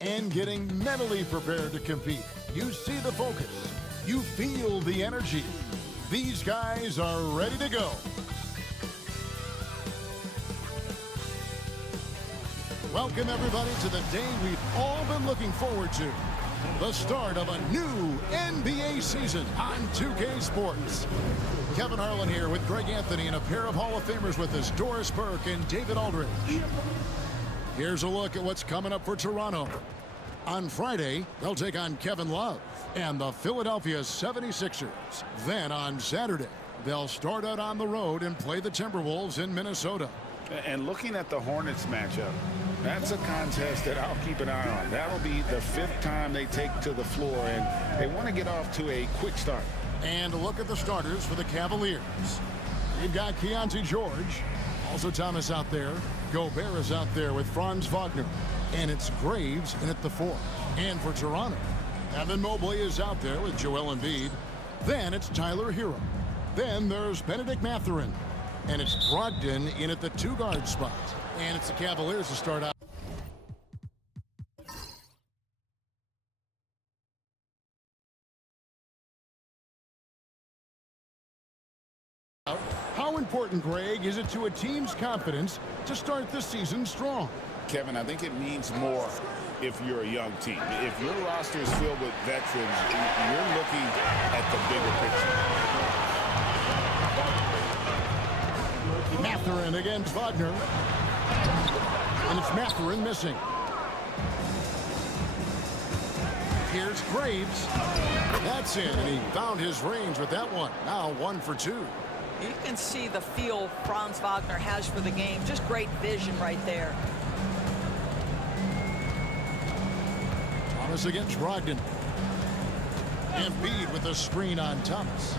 and getting mentally prepared to compete. You see the focus. You feel the energy. These guys are ready to go. Welcome, everybody, to the day we've all been looking forward to. The start of a new NBA season on 2K Sports. Kevin Harlan here with Greg Anthony and a pair of Hall of Famers with us, Doris Burke and David Aldridge. Here's a look at what's coming up for Toronto. On Friday, they'll take on Kevin Love and the Philadelphia 76ers. Then on Saturday, they'll start out on the road and play the Timberwolves in Minnesota. And looking at the Hornets matchup, that's a contest that I'll keep an eye on. That'll be the 5th time they take to the floor, and they want to get off to a quick start. And look at the starters for the Cavaliers. You've got Keontae George, also Thomas out there. Gobert is out there with Franz Wagner. And it's Graves in at the 4. And for Toronto, Evan Mobley is out there with Joel Embiid. Then it's Tyler Hero. Then there's Benedict Mathurin. And it's Brogdon in at the 2-guard spot. And it's the Cavaliers to start out. How important, Greg, is it to a team's confidence to start the season strong? Kevin, I think it means more if you're a young team. If your roster is filled with veterans, you're looking at the bigger picture. Mathurin against Wagner. And it's Mathurin missing. Here's Graves. That's in, and he found his range with that one. Now 1 for 2. You can see the feel Franz Wagner has for the game. Just great vision right there. Thomas against Brogdon. Embiid with a screen on Thomas.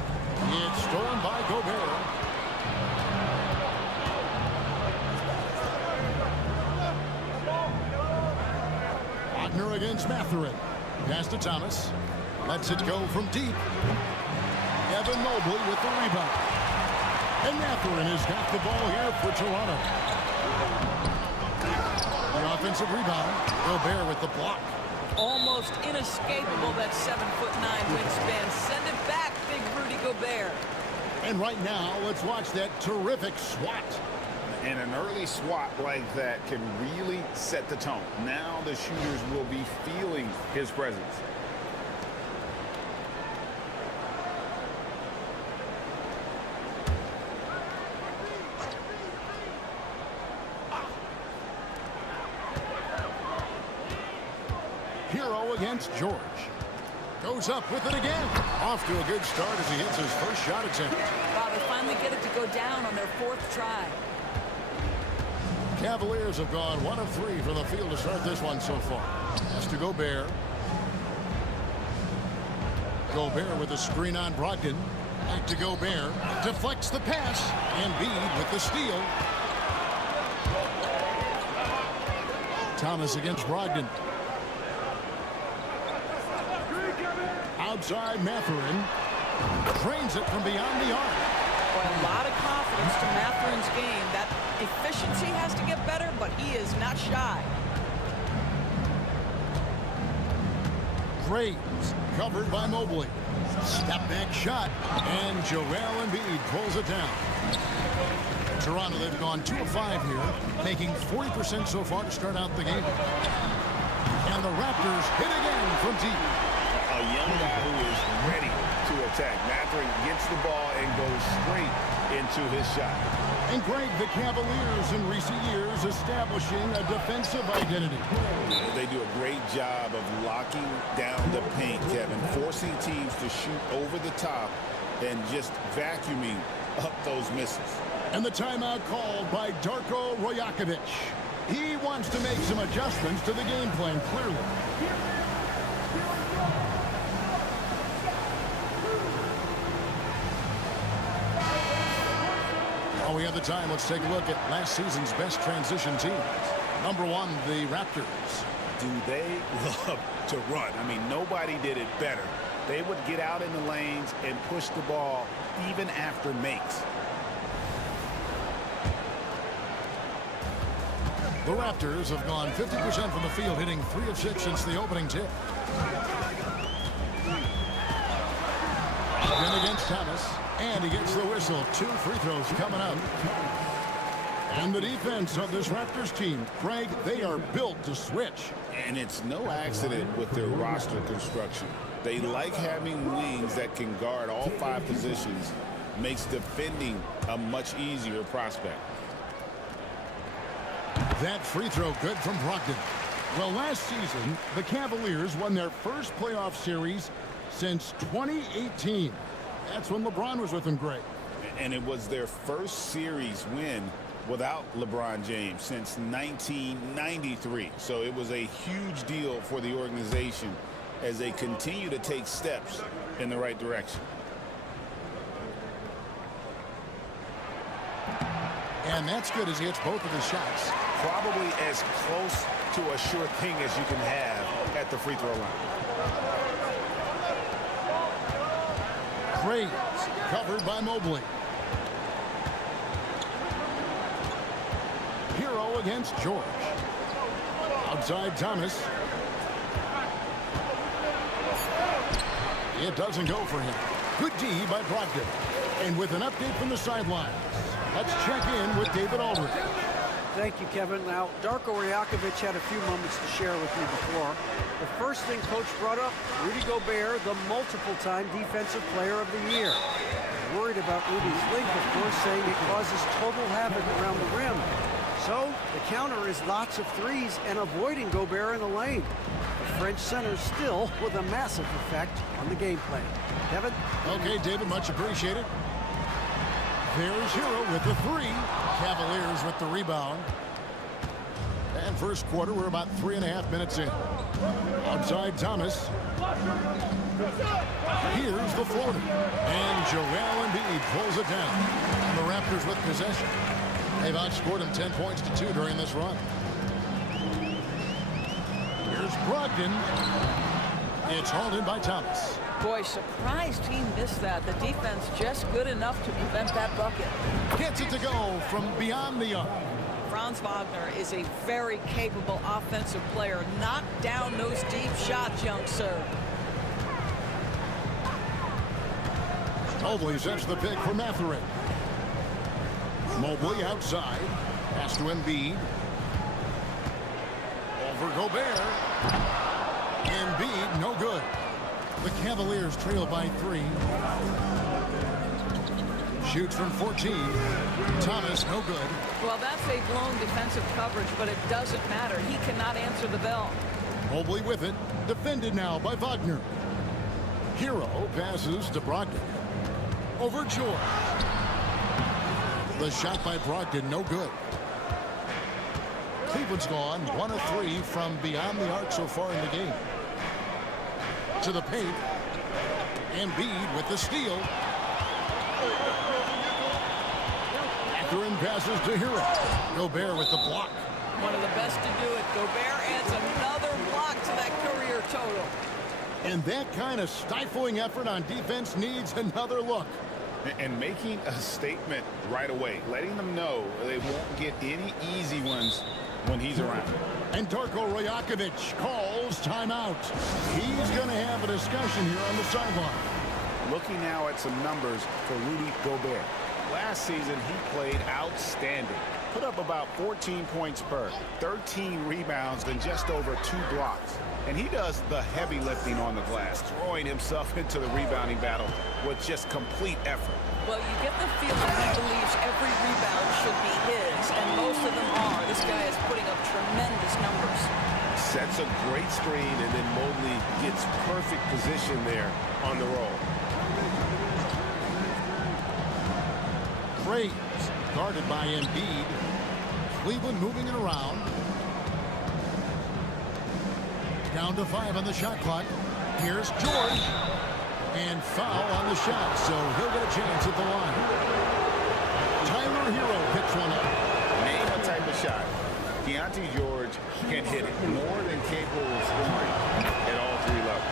It's stolen by Gobert. Wagner against Mathurin. Pass to Thomas. Lets it go from deep. Evan Mobley with the rebound. And Mathurin has got the ball here for Toronto. The offensive rebound. Gobert with the block. Almost inescapable, that 7'9" wingspan. Send it back, big Rudy Gobert. And right now, let's watch that terrific swat. And an early swat like that can really set the tone. Now the shooters will be feeling his presence. Hero against George. Goes up with it again. Off to a good start as he hits his first shot attempt. Wow, they finally get it to go down on their 4th try. Cavaliers have gone 1 of 3 from the field to start this one so far. Pass to Gobert. Gobert with a screen on Brogdon. Back to Gobert. Deflects the pass. Embiid with the steal. Thomas against Brogdon. Outside Mathurin. Drains it from beyond the arc. Boy, a lot of confidence to Mathurin's game. That efficiency has to get better, but he is not shy. Graves covered by Mobley. Step back shot. And Joel Embiid pulls it down. Toronto, they've gone 2 of 5 here, making 40% so far to start out the game. And the Raptors hit again from deep. A young guy who is ready to attack. Mathurin gets the ball and goes straight into his shot. And Greg, the Cavaliers in recent years establishing a defensive identity. They do a great job of locking down the paint, Kevin, forcing teams to shoot over the top and just vacuuming up those misses. And the timeout called by Darko Rajakovic. He wants to make some adjustments to the game plan, clearly. While we have the time, let's take a look at last season's best transition teams. Number 1, the Raptors. Do they love to run? I mean, nobody did it better. They would get out in the lanes and push the ball even after makes. The Raptors have gone 50% from the field, hitting 3 of 6 since the opening tip. Again against Thomas, and he gets the whistle. 2 free throws coming up. And the defense of this Raptors team, Craig, they are built to switch. And it's no accident with their roster construction. They like having wings that can guard all 5 positions. Makes defending a much easier prospect. That free throw good from Brogdon. Well, last season, the Cavaliers won their first playoff series since 2018. That's when LeBron was with them, Greg. And it was their first series win without LeBron James since 1993. So it was a huge deal for the organization as they continue to take steps in the right direction. And that's good as he hits both of his shots. Probably as close to a sure thing as you can have at the free throw line. Graves covered by Mobley. Hero against George. Outside Thomas. It doesn't go for him. Good D by Brogdon. And with an update from the sidelines, let's check in with David Aldridge. Thank you, Kevin. Now, Darko Rajakovic had a few moments to share with me before. The first thing Coach brought up, Rudy Gobert, the multiple-time Defensive Player of the Year. Worried about Rudy's length, of course, saying it causes total havoc around the rim. So, the counter is lots of threes and avoiding Gobert in the lane. The French center still with a massive effect on the gameplay. Kevin? Okay, David, much appreciated. There's Hero with the 3. Cavaliers with the rebound. And first quarter, we're about 3.5 minutes in. Outside Thomas. Here's the floater. And Joel Embiid pulls it down. And the Raptors with possession. They've outscored him 10 points to 2 during this run. Here's Brogdon. It's hauled in by Thomas. Boy, surprised he missed that. The defense just good enough to prevent that bucket. Gets it to go from beyond the arc. Franz Wagner is a very capable offensive player. Knock down those deep shots, young sir. Mobley sets the pick for Mathurin. Mobley outside. Pass to Embiid. Over Gobert. Embiid, no good. The Cavaliers trail by 3. Shoots from 14. Thomas, no good. Well, that's a blown defensive coverage, but it doesn't matter. He cannot answer the bell. Mobley with it. Defended now by Wagner. Hero passes to Brogdon. Over George. The shot by Brogdon, no good. Cleveland's gone 1 of 3 from beyond the arc so far in the game. To the paint. Embiid with the steal. Mathurin passes to Hero. Gobert with the block. One of the best to do it. Gobert adds another block to that career total. And that kind of stifling effort on defense needs another look. And making a statement right away, letting them know they won't get any easy ones when he's around. And Darko Rajakovic calls timeout. He's going to have a discussion here on the sideline. Looking now at some numbers for Rudy Gobert. Last season, he played outstanding. Put up about 14 points per, 13 rebounds, and just over 2 blocks. And he does the heavy lifting on the glass, throwing himself into the rebounding battle with just complete effort. Well, you get the feeling he believes every rebound should be his, and most of them are. This guy is putting up tremendous numbers. Sets a great screen, and then Mobley gets perfect position there on the roll. Graves guarded by Embiid. Cleveland moving it around. Down to 5 on the shot clock. Here's George. And foul on the shot, so he'll get a chance at the line. Tyler Hero picks one up. Name a type of shot. Keontae George can hit it more than capable of scoring at all 3 levels.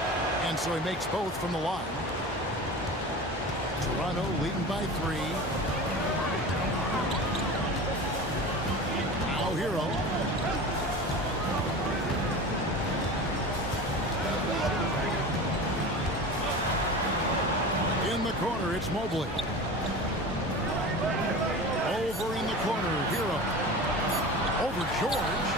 And so he makes both from the line. Toronto leading by 3. Now Hero. corner, it's Mobley. Over in the corner, Hero. Over George.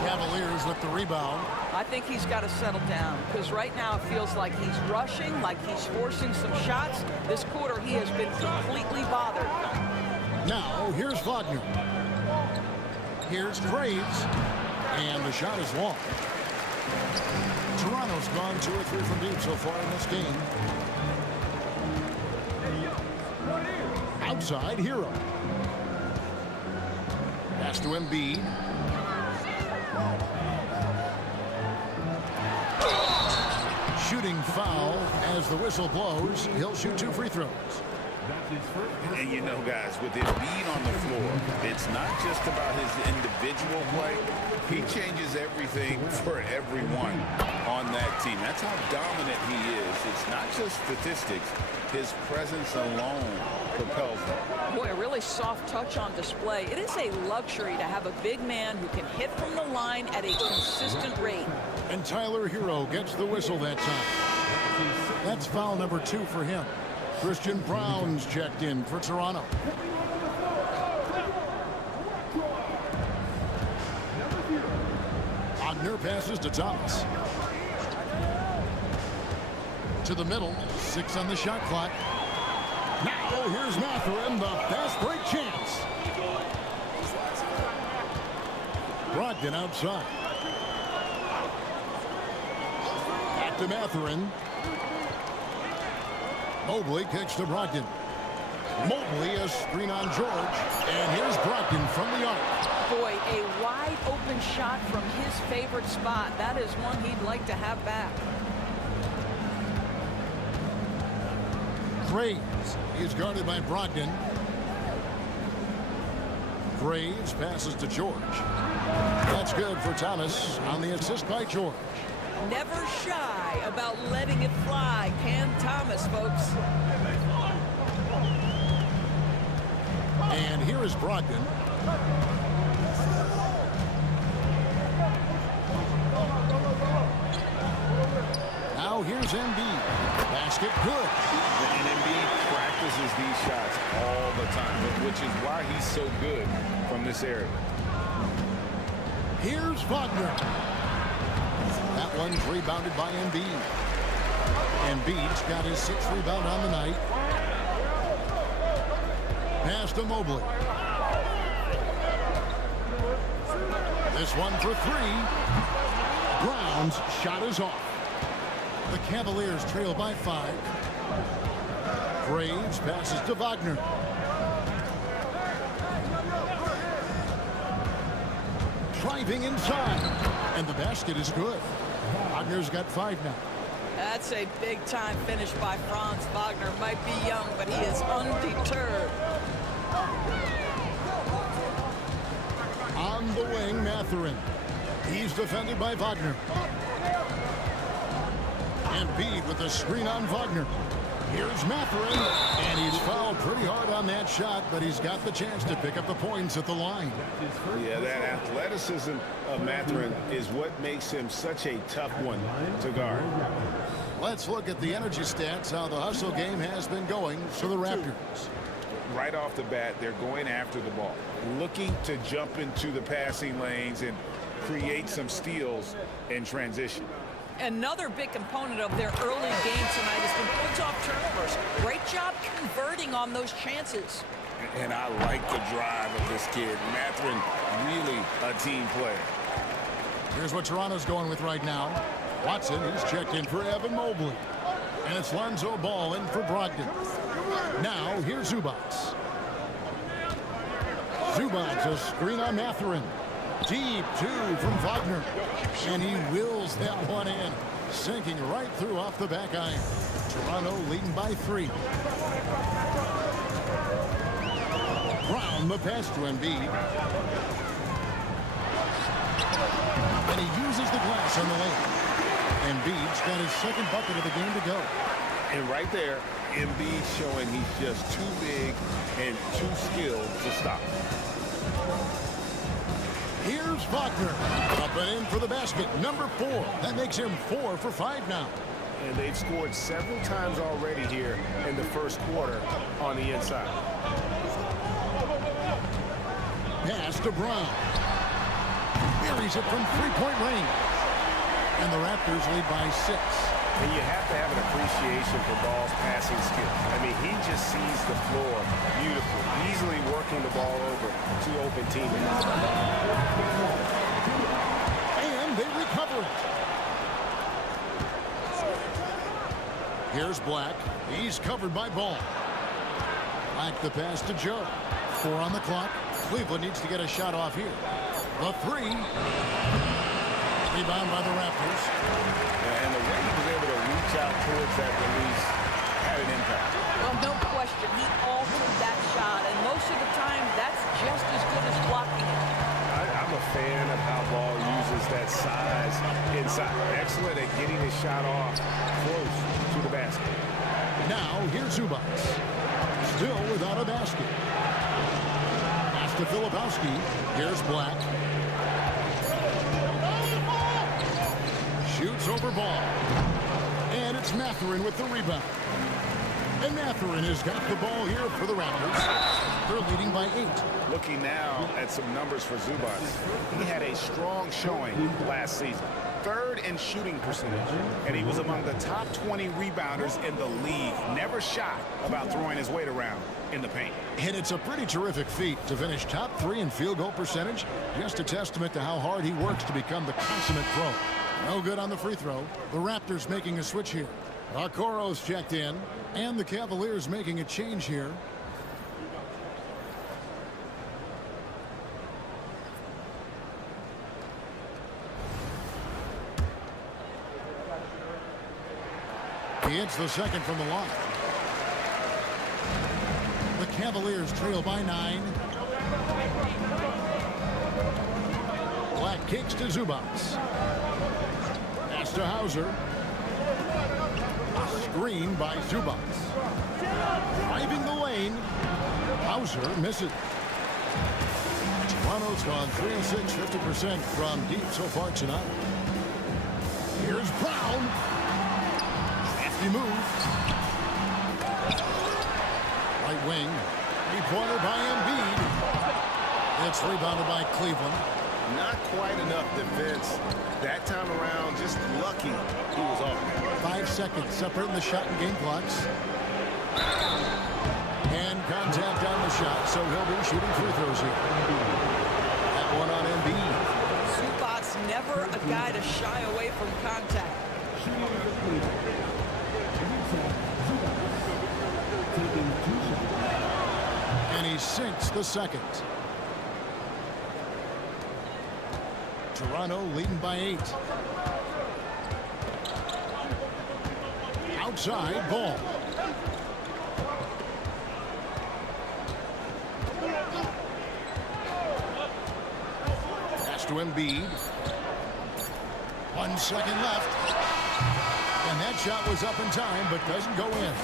Cavaliers with the rebound. I think he's got to settle down because right now it feels like he's rushing, like he's forcing some shots. This quarter he has been completely bothered. Now here's Wagner. Here's Graves. And the shot is long. Toronto's gone 2 or 3 from deep so far in this game. Outside, Hero. Pass to Embiid. Shooting foul as the whistle blows. He'll shoot 2 free throws. And you know, guys, with Embiid on the floor, it's not just about his individual play. He changes everything for everyone on that team. That's how dominant he is. It's not just statistics. His presence alone propels them. Boy, a really soft touch on display. It is a luxury to have a big man who can hit from the line at a consistent rate. And Tyler Hero gets the whistle that time. That's foul number 2 for him. Christian Brown's checked in for Toronto. Wagner passes to Thomas. To the middle, 6 on the shot clock. Now here's Mathurin, the fast break chance. Brogdon outside. Back to Mathurin. Mobley kicks to Brogdon. Mobley a screen on George. And here's Brogdon from the arc. Boy, a wide open shot from his favorite spot. That is one he'd like to have back. Graves is guarded by Brogdon. Graves passes to George. That's good for Thomas on the assist by George. Never shy about letting it fly. Cam Thomas, folks. And here is Brogdon. Now here's Embiid. Basket good. And Embiid practices these shots all the time, which is why he's so good from this area. Here's Wagner. That one's rebounded by Embiid. Embiid's got his 6th rebound on the night. Pass to Mobley. This one for 3. Brown's shot is off. The Cavaliers trail by 5. Graves passes to Wagner. Driving inside. And the basket is good. Wagner's got 5 now. That's a big-time finish by Franz Wagner. Might be young, but he is undeterred. On the wing, Mathurin. He's defended by Wagner. Embiid with the screen on Wagner. Here's Mathurin, and he's fouled pretty hard on that shot, but he's got the chance to pick up the points at the line. Yeah, that athleticism of Mathurin is what makes him such a tough one to guard. Let's look at the energy stats, how the hustle game has been going for the Raptors. Right off the bat, they're going after the ball, looking to jump into the passing lanes and create some steals in transition. Another big component of their early game tonight has been points off turnovers. Great job converting on those chances. And I like the drive of this kid. Mathurin, really a team player. Here's what Toronto's going with right now. Watson, he's checked in for Evan Mobley. And it's Lonzo Ball in for Brogdon. Now, here's Zubac. Zubac, a screen on Mathurin. Deep 2 from Wagner. And he wills that one in. Sinking right through off the back iron. Toronto leading by 3. Brown, the pass to Embiid. And he uses the glass on the lane. Embiid's got his 2nd bucket of the game to go. And right there, Embiid showing he's just too big and too skilled to stop. Here's Wagner. Up and in for the basket. Number 4. That makes him 4 for 5 now. And they've scored several times already here in the first quarter on the inside. Pass to Brown. Buries it from three-point range. And the Raptors lead by 6. And you have to have an appreciation for Ball's passing skill. I mean, he just sees the floor beautifully, easily working the ball over to open teammates. And they recover it. Here's Black. He's covered by Ball. Black the pass to Joe. 4 on the clock. Cleveland needs to get a shot off here. The 3. Rebound by the Raptors. And the way he was able to reach out towards that release had an impact. Well, no question. He altered that shot, and most of the time, that's just as good as blocking it. I'm a fan of how Ball uses that size inside. Excellent at getting his shot off close to the basket. Now, here's Zubac. Still without a basket. Pass to Filipowski. Here's Black. Shoots over Ball. And it's Mathurin with the rebound. And Mathurin has got the ball here for the Raptors. They're leading by 8. Looking now at some numbers for Zubac. He had a strong showing last season. 3rd in shooting percentage. And he was among the top 20 rebounders in the league. Never shy about throwing his weight around in the paint. And it's a pretty terrific feat to finish top 3 in field goal percentage. Just a testament to how hard he works to become the consummate pro. No good on the free throw. The Raptors making a switch here. Okoro's checked in. And the Cavaliers making a change here. He hits the second from the line. The Cavaliers trail by 9. Black kicks to Zubac. Pass to Hauser. A screen by Zubac. Driving the lane. Hauser misses. Toronto's gone 3 of 6, 50% from deep so far tonight. Here's Brown. He moves. Right wing. 3-pointer by Embiid. It's rebounded by Cleveland. Not quite enough defense that time around. Just lucky he was off. 5 seconds separating the shot and game clocks. And contact on the shot, so he'll be shooting free throws here. That one on Embiid. Zubac's never a guy to shy away from contact. And he sinks the second. Toronto leading by 8. Outside Ball. Pass to Embiid. 1 second left. And that shot was up in time, but doesn't go in.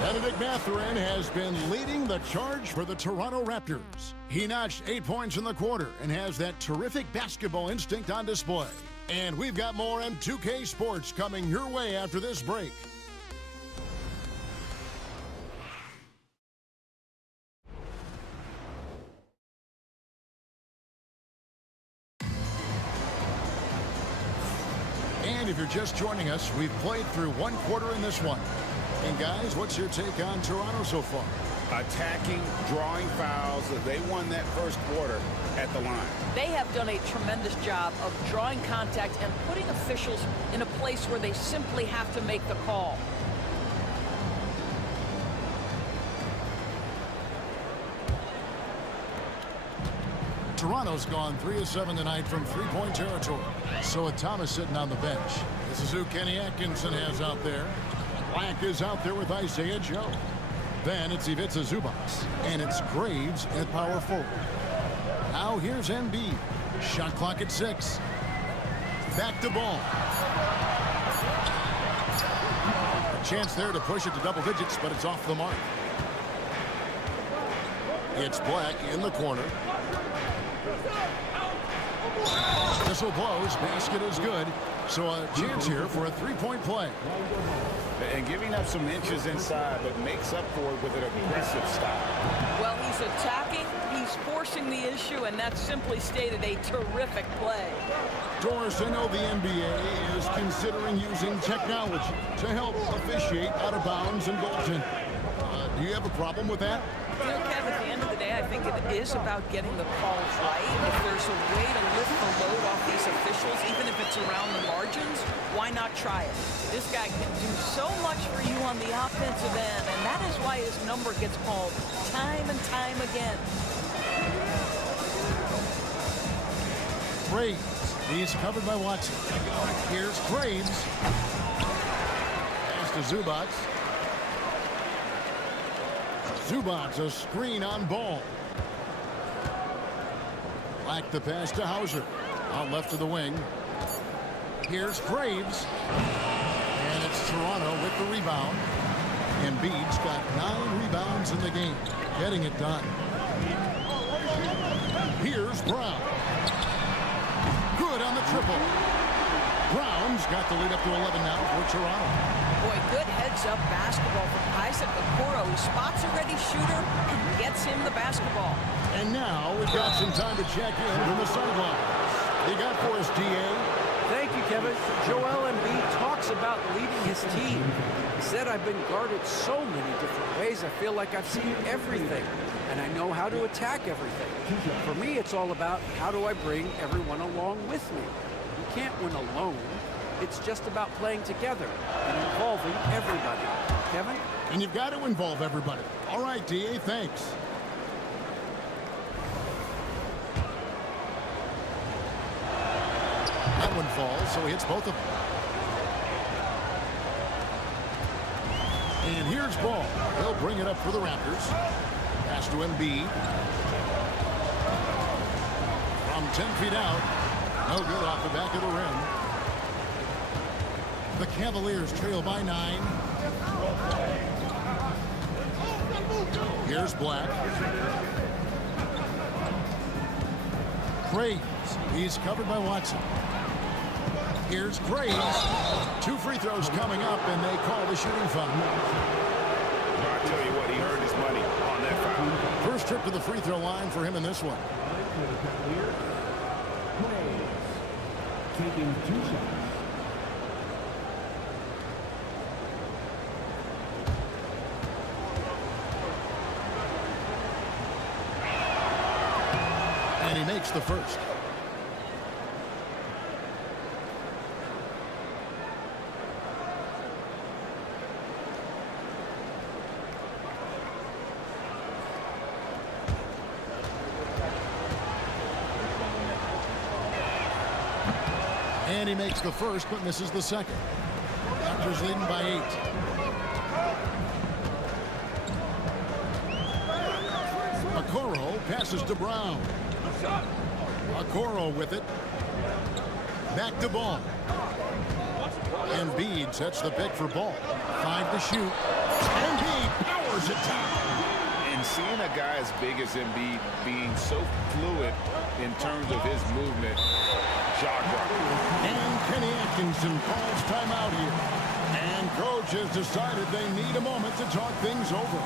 Benedict Mathurin has been leading the charge for the Toronto Raptors. He notched 8 points in the quarter and has that terrific basketball instinct on display. And we've got more M2K Sports coming your way after this break. And if you're just joining us, we've played through 1 quarter in this one. And guys, what's your take on Toronto so far? Attacking, drawing fouls. They won that first quarter at the line. They have done a tremendous job of drawing contact and putting officials in a place where they simply have to make the call. Toronto's gone 3 of 7 tonight from three-point territory. So with Thomas sitting on the bench. This is who Kenny Atkinson has out there. Black is out there with Isaiah Joe. Then it's Ivica Zubac. And it's Graves at power forward. Now here's Embiid. Shot clock at 6. Back to Ball. A chance there to push it to double digits, but it's off the mark. It's Black in the corner. Whistle blows. Basket is good. So a chance here for a three-point play. And giving up some inches inside, but makes up for it with an aggressive style. Well, he's attacking, he's forcing the issue, and that's simply stated a terrific play. Doris, I know the NBA is considering using technology to help officiate out of bounds and goaltending. Do you have a problem with that? You know, Kev, at the end of the day, I think it is about getting the calls right. If there's a way to lift the load off these officials, even if it's around the margins, why not try it? This guy can do so much for you on the offensive end, and that is why his number gets called time and time again. Graves. He's covered by Watson. Here's Graves. Pass to Zubats. Zubats, a screen on ball. Like the pass to Hauser. Out left of the wing. Here's Graves. And it's Toronto with the rebound. Embiid's got 9 rebounds in the game. Getting it done. Here's Brown. Good on the triple. Brown's got the lead up to 11 now for Toronto. Boy, good heads-up basketball from Isaac Okoro. He spots a ready shooter and gets him the basketball. And now we've got some time to check in from the sidelines. You got for us, DA? Thank you, Kevin. Joel Embiid talks about leading his team. He said, I've been guarded so many different ways. I feel like I've seen everything, and I know how to attack everything. For me, it's all about how do I bring everyone along with me. You can't win alone. It's just about playing together and involving everybody. Kevin? And you've got to involve everybody. All right, DA, thanks. That one falls, so he hits both of them. And here's Ball. He'll bring it up for the Raptors. Pass to Embiid. From 10 feet out. No good off the back of the rim. The Cavaliers trail by 9. Here's Black. Graves. He's covered by Watson. Here's Graves. 2 free throws coming up, and they call the shooting foul. I tell you what, he earned his money on that foul. First trip to the free throw line for him in this one. Taking 2 shots. And he makes the first. And he makes the first, but misses the second. Raptors leading by 8. Okoro passes to Brown. Okoro with it. Back to Ball. Embiid sets the pick for Ball. 5 to shoot. Embiid powers it down. And seeing a guy as big as Embiid being so fluid in terms of his movement, jaw-dropping. And Kenny Atkinson calls timeout here. And coach has decided they need a moment to talk things over.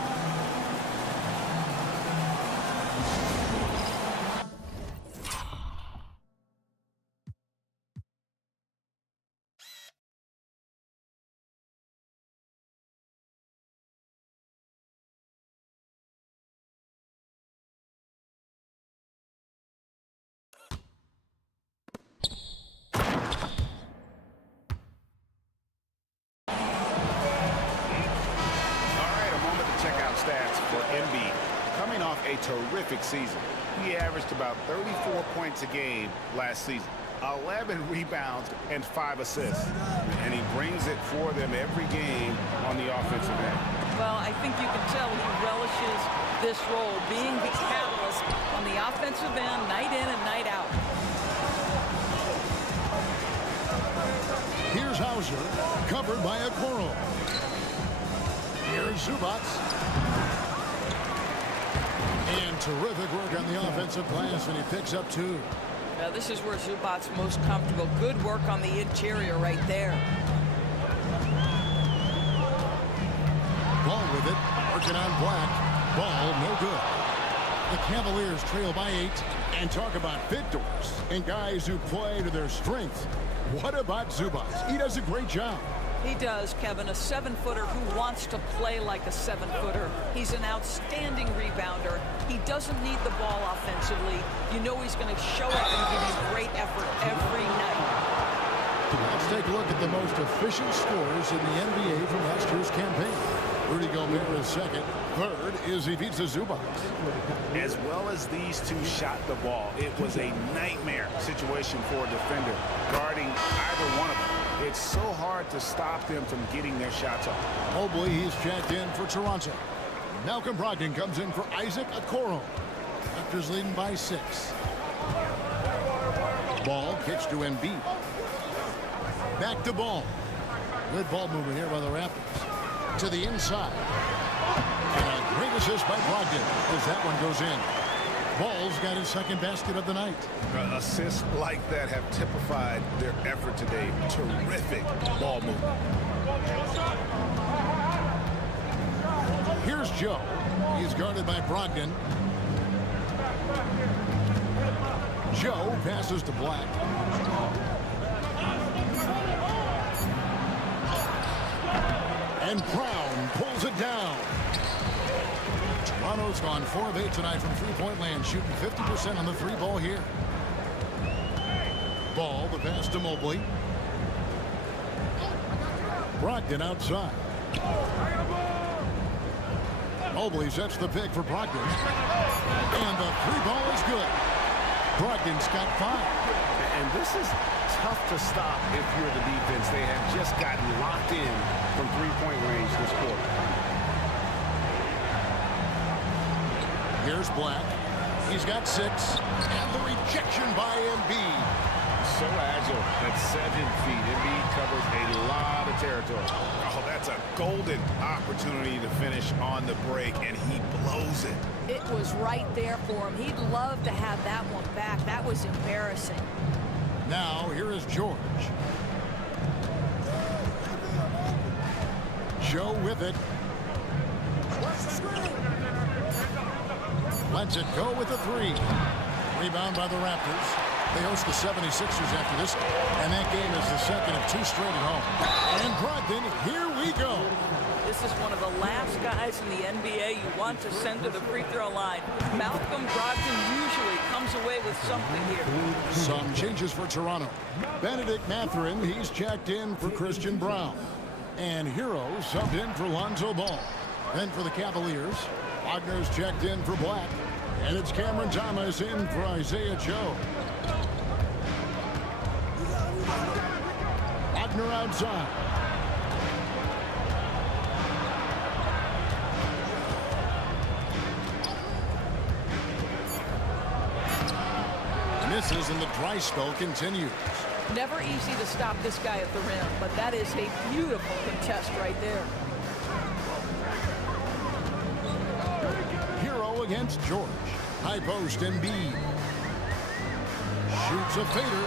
Terrific season. He averaged about 34 points a game last season, 11 rebounds and 5 assists, and he brings it for them every game on the offensive end. Well, I think you can tell he relishes this role, being the catalyst on the offensive end, night in and night out. Here's Hauser, covered by Okoro. Here's Zubats. And terrific work on the offensive glass, and he picks up 2. Yeah, this is where Zubac's most comfortable. Good work on the interior right there. Ball with it, working on Black. Ball no good. The Cavaliers trail by 8, and talk about victors and guys who play to their strength. What about Zubac? He does a great job. He does, Kevin, a 7-footer who wants to play like a 7-footer. He's an outstanding rebounder. He doesn't need the ball offensively. You know he's going to show up and give you great effort every night. Let's take a look at the most efficient scorers in the NBA from last year's campaign. Rudy Gobert is second. Third is Ivica Zubac. As well as these two shot the ball, it was a nightmare situation for a defender guarding either one of them. It's so hard to stop them from getting their shots off. Mobley, he's checked in for Toronto. Malcolm Brogdon comes in for Isaac Okoro. Raptors leading by 6. Ball kicks to Embiid. Back to Ball. Good ball movement here by the Raptors. To the inside. And a great assist by Brogdon as that one goes in. Ball's got his second basket of the night. Assists like that have typified their effort today. Terrific ball movement. Here's Joe. He's guarded by Brogdon. Joe passes to Black. And Brown pulls it down. Toronto's gone 4 of 8 tonight from three-point land, shooting 50% on the 3-ball here. Ball, the pass to Mobley. Brogdon outside. Mobley sets the pick for Brogdon. And the 3-ball is good. Brogdon's got 5. And this is tough to stop if you're the defense. They have just gotten locked in from three-point range this quarter. Here's Black. He's got 6. And the rejection by Embiid. So agile at 7 feet. Embiid covers a lot of territory. Oh, that's a golden opportunity to finish on the break, and he blows it. It was right there for him. He'd love to have that one back. That was embarrassing. Now, here is George. Joe with it. Lets it go with the 3. Rebound by the Raptors. They host the 76ers after this, and that game is the second of 2 straight at home. And Brogdon, here we go. This is one of the last guys in the NBA you want to send to the free throw line. Malcolm Brogdon usually comes away with something here. Some changes for Toronto. Benedict Mathurin, he's checked in for Christian Brown. And Hero subbed in for Lonzo Ball. Then for the Cavaliers, Wagner's checked in for Black. And it's Cameron Thomas in for Isaiah Joe. Wagner outside. Misses and the dry spell continues. Never easy to stop this guy at the rim, but that is a beautiful contest right there. Hero against George. High post Embiid. Shoots a fader.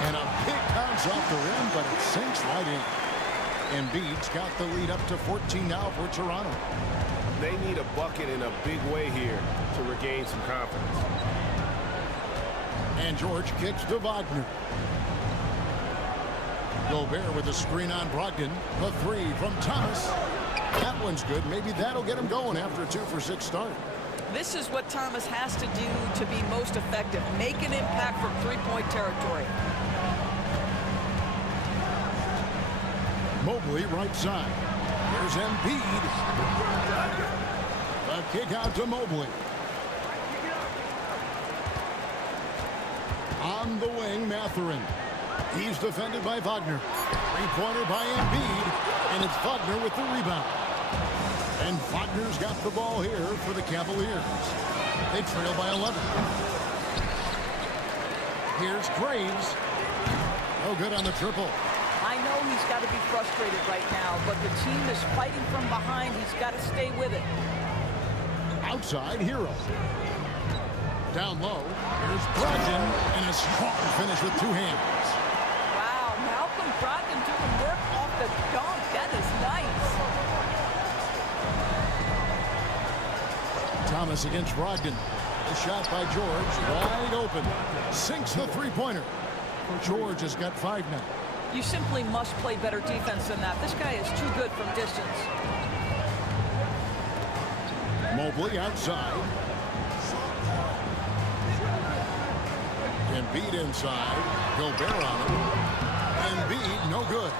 And a big bounce off the rim, but it sinks right in. Embiid's got the lead up to 14 now for Toronto. They need a bucket in a big way here to regain some confidence. And George kicks to Wagner. Gobert with a screen on Brogdon. The 3 from Thomas. That one's good. Maybe that'll get him going after a 2-for-6 start. This is what Thomas has to do to be most effective. Make an impact from three-point territory. Mobley right side. There's Embiid. A kick out to Mobley. On the wing, Mathurin. He's defended by Wagner. Three-pointer by Embiid. And it's Wagner with the rebound. And Wagner's got the ball here for the Cavaliers. They trail by 11. Here's Graves. No good on the triple. I know he's got to be frustrated right now, but the team is fighting from behind. He's got to stay with it. Outside, Hero. Down low. Here's Brogdon, and a strong finish with two hands. Wow, Malcolm Brogdon doing work off the dunk. That is nice. Thomas against Brogdon. The shot by George, wide open. Sinks the three-pointer. George has got 5 now. You simply must play better defense than that. This guy is too good from distance. Mobley outside. Embiid inside. Gobert on him. Embiid, no good.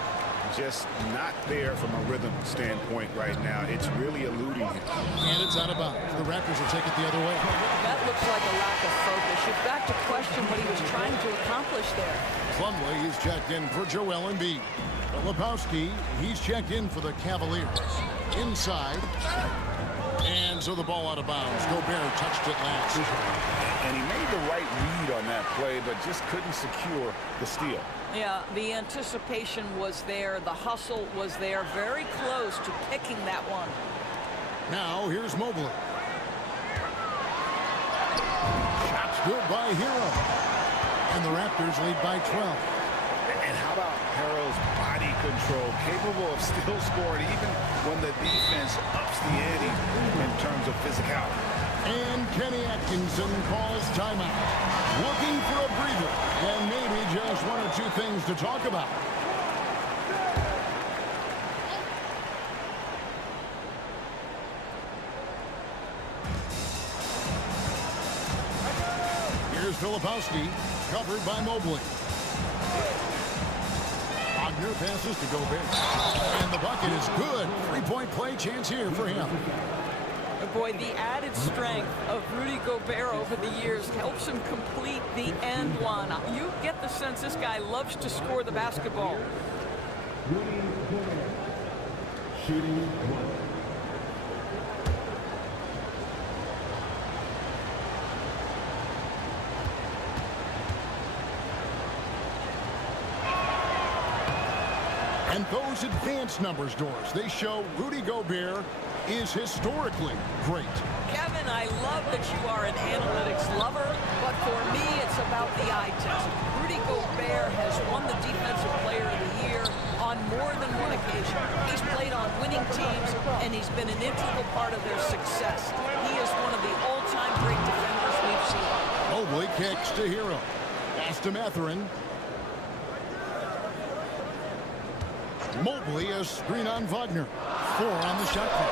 Just not there from a rhythm standpoint right now. It's really eluding him. And it's out of bounds. The Raptors will take it the other way. That looks like a lack of focus. You've got to question what he was trying to accomplish there. Plumlee is checked in for Joel Embiid. Filipowski, he's checked in for the Cavaliers. Inside. And so the ball out of bounds. Gobert touched it last. And he made the right read on that play, but just couldn't secure the steal. Yeah, the anticipation was there. The hustle was there. Very close to picking that one. Now here's Mobley. Shots good by Hero. And the Raptors lead by 12. And how about Harrell's body control, capable of still scoring even when the defense ups the ante in terms of physicality. And Kenny Atkinson calls timeout. Looking for a breather and maybe just 1 or 2 things to talk about. Here's Filipowski, covered by Mobley. Wagner passes to Gobert. And the bucket is good. 3-point play chance here for him. Boy, the added strength of Rudy Gobert over the years helps him complete the end one. You get the sense this guy loves to score the basketball. Shooting 1. And those advanced numbers, Doris, they show Rudy Gobert is historically great. Kevin, I love that you are an analytics lover, but for me, it's about the eye test. Rudy Gobert has won the Defensive Player of the Year on more than one occasion. He's played on winning teams, and he's been an integral part of their success. He is one of the all-time great defenders we've seen. Mobley kicks to Hero. Pass to Mathurin. Mobley, a screen on Wagner. 4 on the shot clock.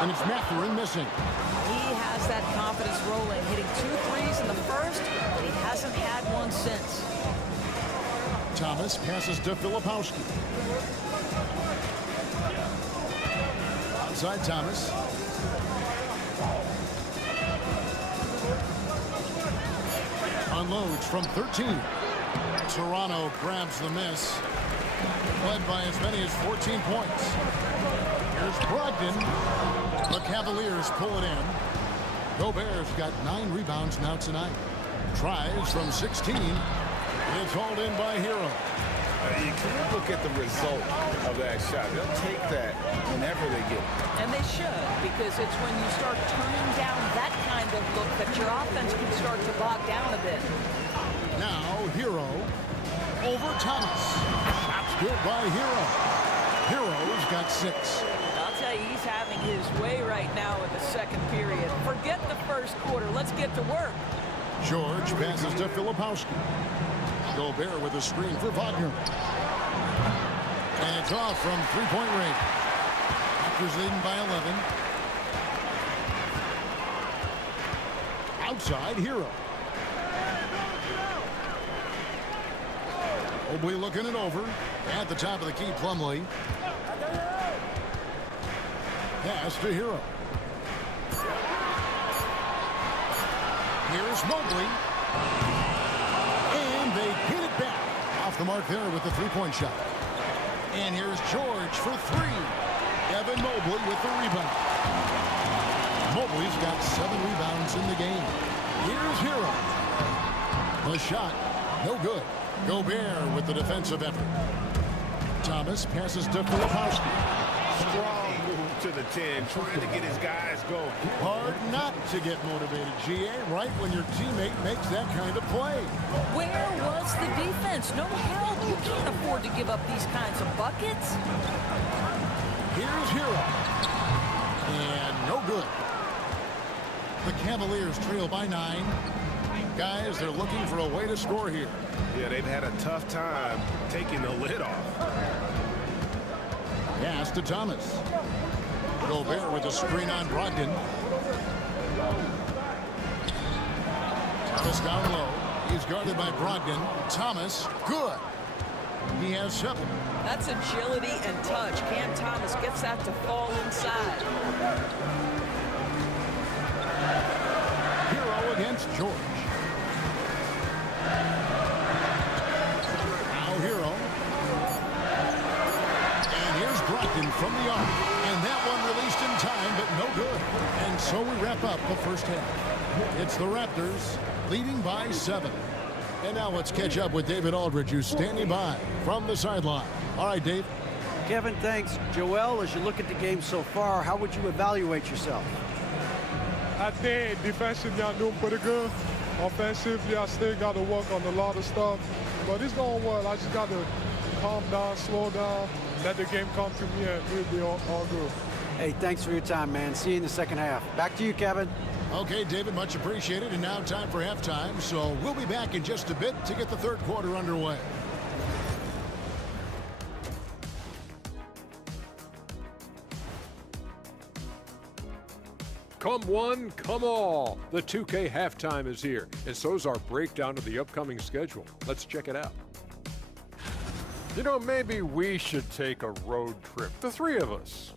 And it's Mathurin missing. He has that confidence rolling, hitting 2 threes in the first, but he hasn't had one since. Thomas passes to Filipowski. Outside Thomas. Unloads from 13. Toronto grabs the miss. Led by as many as 14 points. Here's Brogdon. The Cavaliers pull it in. Gobert's got 9 rebounds now tonight. Tries from 16. It's hauled in by Hero. You can look at the result of that shot. They'll take that whenever they get it. And they should, because it's when you start turning down that kind of look that your offense can start to bog down a bit. Now Hero over Thomas. Shots good by Hero. Hero's got 6. I'll tell you, he's having his way right now in the second period. Forget the first quarter. Let's get to work. George passes to Filipowski. Gobert with a screen for Wagner. And it's off from 3-point range. Raptors leading by 11. Outside, Hero. Mobley looking it over. At the top of the key, Plumlee. Pass to Hero. Here's Mobley. And they get it back. Off the mark there with the 3-point shot. And here's George for 3. Evan Mobley with the rebound. Mobley's got 7 rebounds in the game. Here's Hero. The shot, no good. Gobert with the defensive effort. Thomas passes to Filipowski. Strong move to the 10, trying to get his guys going. Hard not to get motivated, GA, right when your teammate makes that kind of play. Where was the defense? No help. You can't afford to give up these kinds of buckets. Here's Hero. And no good. The Cavaliers trail by 9. Guys, they're looking for a way to score here. Yeah, they've had a tough time taking the lid off. Pass to Thomas. Gobert with a screen on Brogdon. Thomas down low. He's guarded by Brogdon. Thomas, good. He has 7. That's agility and touch. Cam Thomas gets that to fall inside. Hero against George. Now Hero. And here's Brogdon from the arc. And that one released in time, but no good. And so we wrap up the first half. It's the Raptors leading by 7. And now let's catch up with David Aldridge, who's standing by from the sideline. All right, Dave. Kevin, thanks. Joel, as you look at the game so far, how would you evaluate yourself? I think defensively I'm doing pretty good. Offensively, I still got to work on a lot of stuff. But it's going well. I just got to calm down, slow down, let the game come to me, and we'll be all good. Hey, thanks for your time, man. See you in the second half. Back to you, Kevin. Okay, David, much appreciated. And now time for halftime. So we'll be back in just a bit to get the third quarter underway. Come one, come all. The 2K halftime is here, and so's our breakdown of the upcoming schedule. Let's check it out. You know, maybe we should take a road trip, the 3 of us.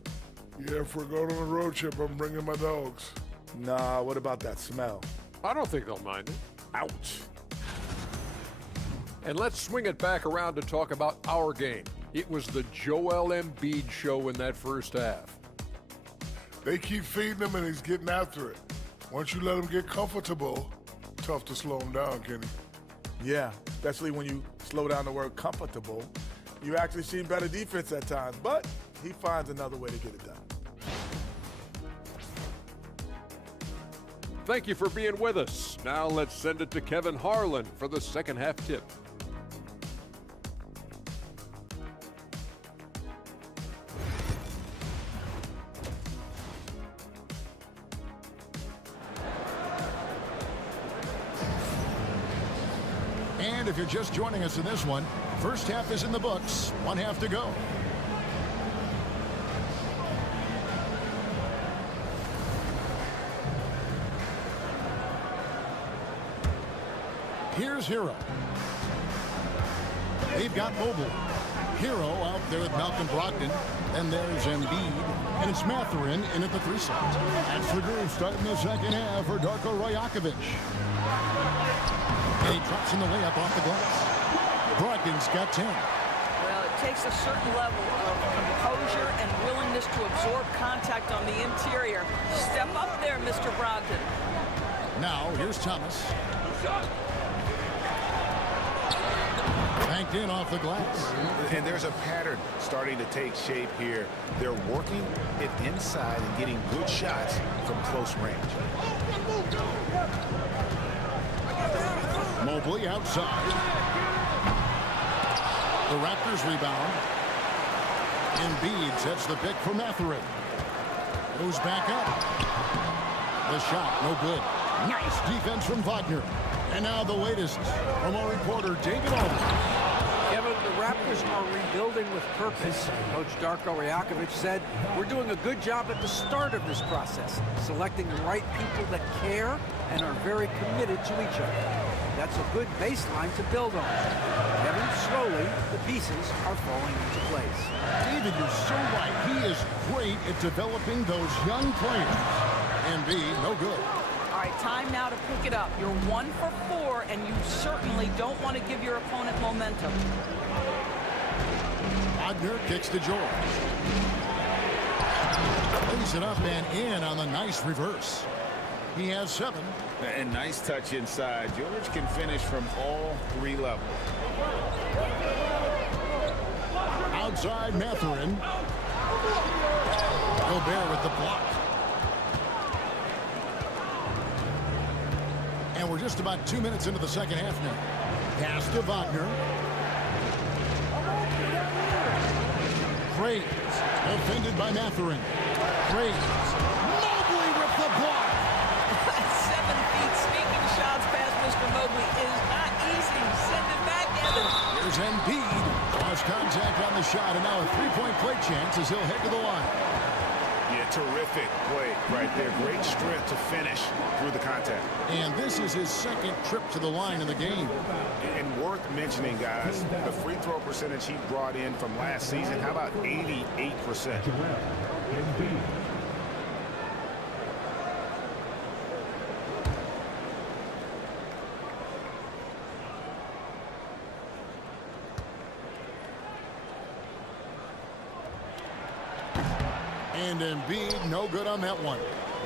Yeah, if we're going on a road trip, I'm bringing my dogs. Nah, what about that smell? I don't think they'll mind it. Ouch. And let's swing it back around to talk about our game. It was the Joel Embiid show in that first half. They keep feeding him, and he's getting after it. Once you let him get comfortable, tough to slow him down, Kenny. Yeah, especially when you slow down the word comfortable. You actually see better defense at times, but he finds another way to get it done. Thank you for being with us. Now let's send it to Kevin Harlan for the second half tip. And if you're just joining us in this one, first half is in the books. 1 half to go. Here's Hero. They've got Mobile. Hero out there with Malcolm Brogdon. And there's Embiid. And it's Mathurin in at the 3 slot. That's the groove starting the second half for Darko Rajakovic. And he drops in the layup off the glass. Brogdon's got 10. Well, it takes a certain level of composure and willingness to absorb contact on the interior. Step up there, Mr. Brogdon. Now, here's Thomas. Banked in off the glass. And there's a pattern starting to take shape here. They're working it inside and getting good shots from close range. Mobley outside. The Raptors rebound. Embiid sets the pick for Mathurin. Goes back up. The shot, no good. Nice defense from Wagner. And now the latest from our reporter, David Aldridge. Kevin, the Raptors are rebuilding with purpose. Coach Darko Rajakovic said, we're doing a good job at the start of this process, selecting the right people that care and are very committed to each other. That's a good baseline to build on. Kevin, slowly, the pieces are falling into place. David, you're so right. He is great at developing those young players. Embiid, no good. All right, time now to pick it up. You're 1 for 4, and you certainly don't want to give your opponent momentum. Wagner kicks to George. Lays it up and in on the nice reverse. He has 7. And nice touch inside. George can finish from all 3 levels. Outside Mathurin. Gobert with the block. And we're just about 2 minutes into the second half now. Pass to Wagner. Praise. Defended by Mathurin. Praise. Mobley with the block. 7 feet sneaking shots past Mr. Mobley is not easy. Send it back, Evan. Here's Embiid. Lost contact on the shot, and now a three-point play chance as he'll head to the line. Yeah, terrific play right there. Great strength to finish through the contact. And this is his second trip to the line in the game. And worth mentioning, guys, the free throw percentage he brought in from last season, how about 88%? And Embiid, no good on that one.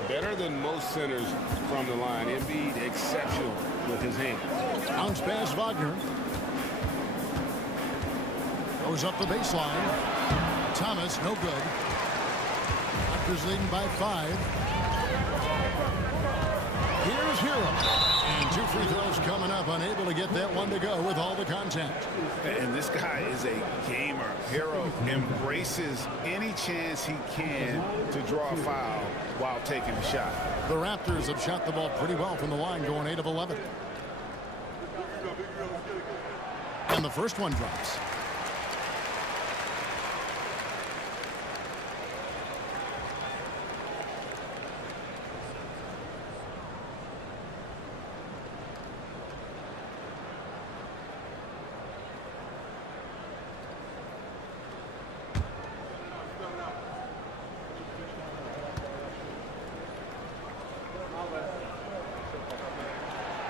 Better than most centers from the line. Embiid exceptional with his hands. Bounce pass Wagner. Goes up the baseline. Thomas, no good. Raptors leading by 5. Here's Hero. And 2 free throws coming up. Unable to get that one to go with all the contact. And this guy is a gamer. Hero embraces any chance he can to draw a foul while taking a shot. The Raptors have shot the ball pretty well from the line, going 8 of 11. And the first one drops.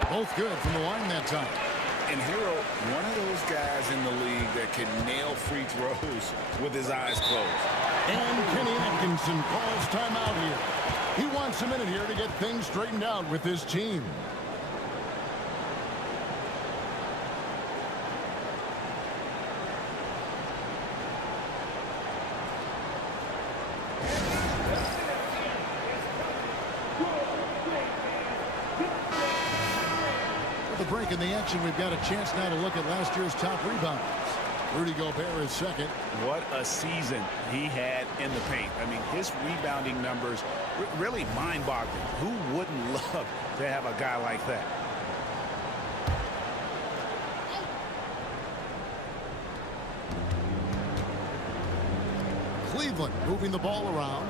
Both good from the line that time. And Hero, one of those guys in the league that can nail free throws with his eyes closed. And Kenny Atkinson calls timeout here. He wants a minute here to get things straightened out with his team. With the break in the action, we've got a chance now to look at last year's top rebounders. Rudy Gobert is second. What a season he had in the paint. I mean, his rebounding numbers really mind-boggling. Who wouldn't love to have a guy like that? Cleveland moving the ball around.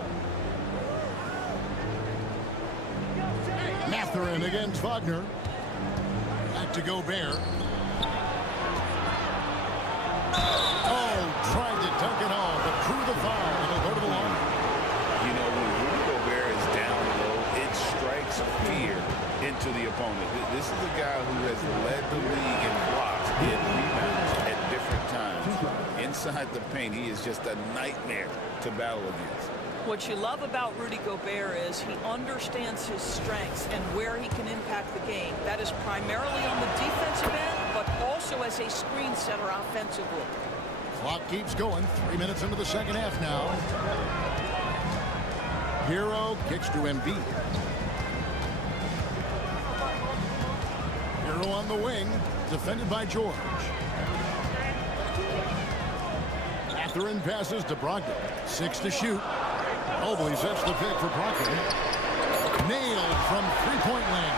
Mathurin against Wagner. Back to Gobert. Oh, tried to dunk it home, but drew the foul, and he'll go to the line. You know, when Rudy Gobert is down low, it strikes fear into the opponent. This is a guy who has led the league in blocks and rebounds at different times. Inside the paint, he is just a nightmare to battle against. What you love about Rudy Gobert is he understands his strengths and where he can impact the game. That is primarily on the defensive end, but also as a screen setter offensively. Clock keeps going. 3 minutes into the second half now. Hero kicks to Embiid. Hero on the wing, defended by George. Mathurin passes to Brogdon. 6 to shoot. Mobley sets the pick for Brogdon. Nailed from three-point land.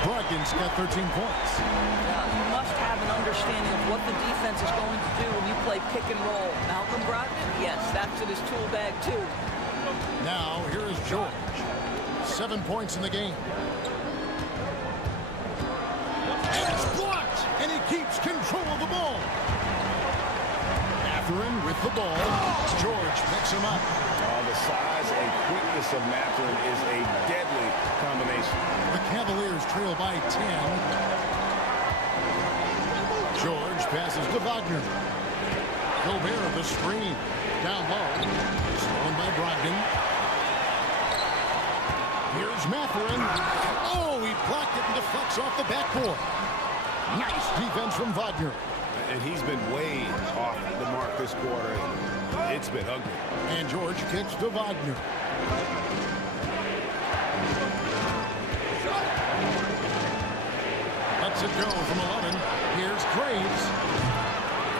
Brogdon's got 13 points. Now, you must have an understanding of what the defense is going to do when you play pick and roll. Malcolm Brogdon, yes, that's in his tool bag too. Now, here is George. 7 points in the game. And it's blocked, and he keeps control of the ball. Mathurin with the ball. George picks him up. The size and quickness of Mathurin is a deadly combination. The Cavaliers trail by 10. George passes to Wagner. Gobert the screen. Down low. Stolen by Brogdon. Here's Mathurin. Oh, he blocked it and deflects off the backboard. Nice defense from Wagner. And he's been way off the mark this quarter. It's been ugly. And George kicks to Wagner. Lets it go from 11. Here's Graves.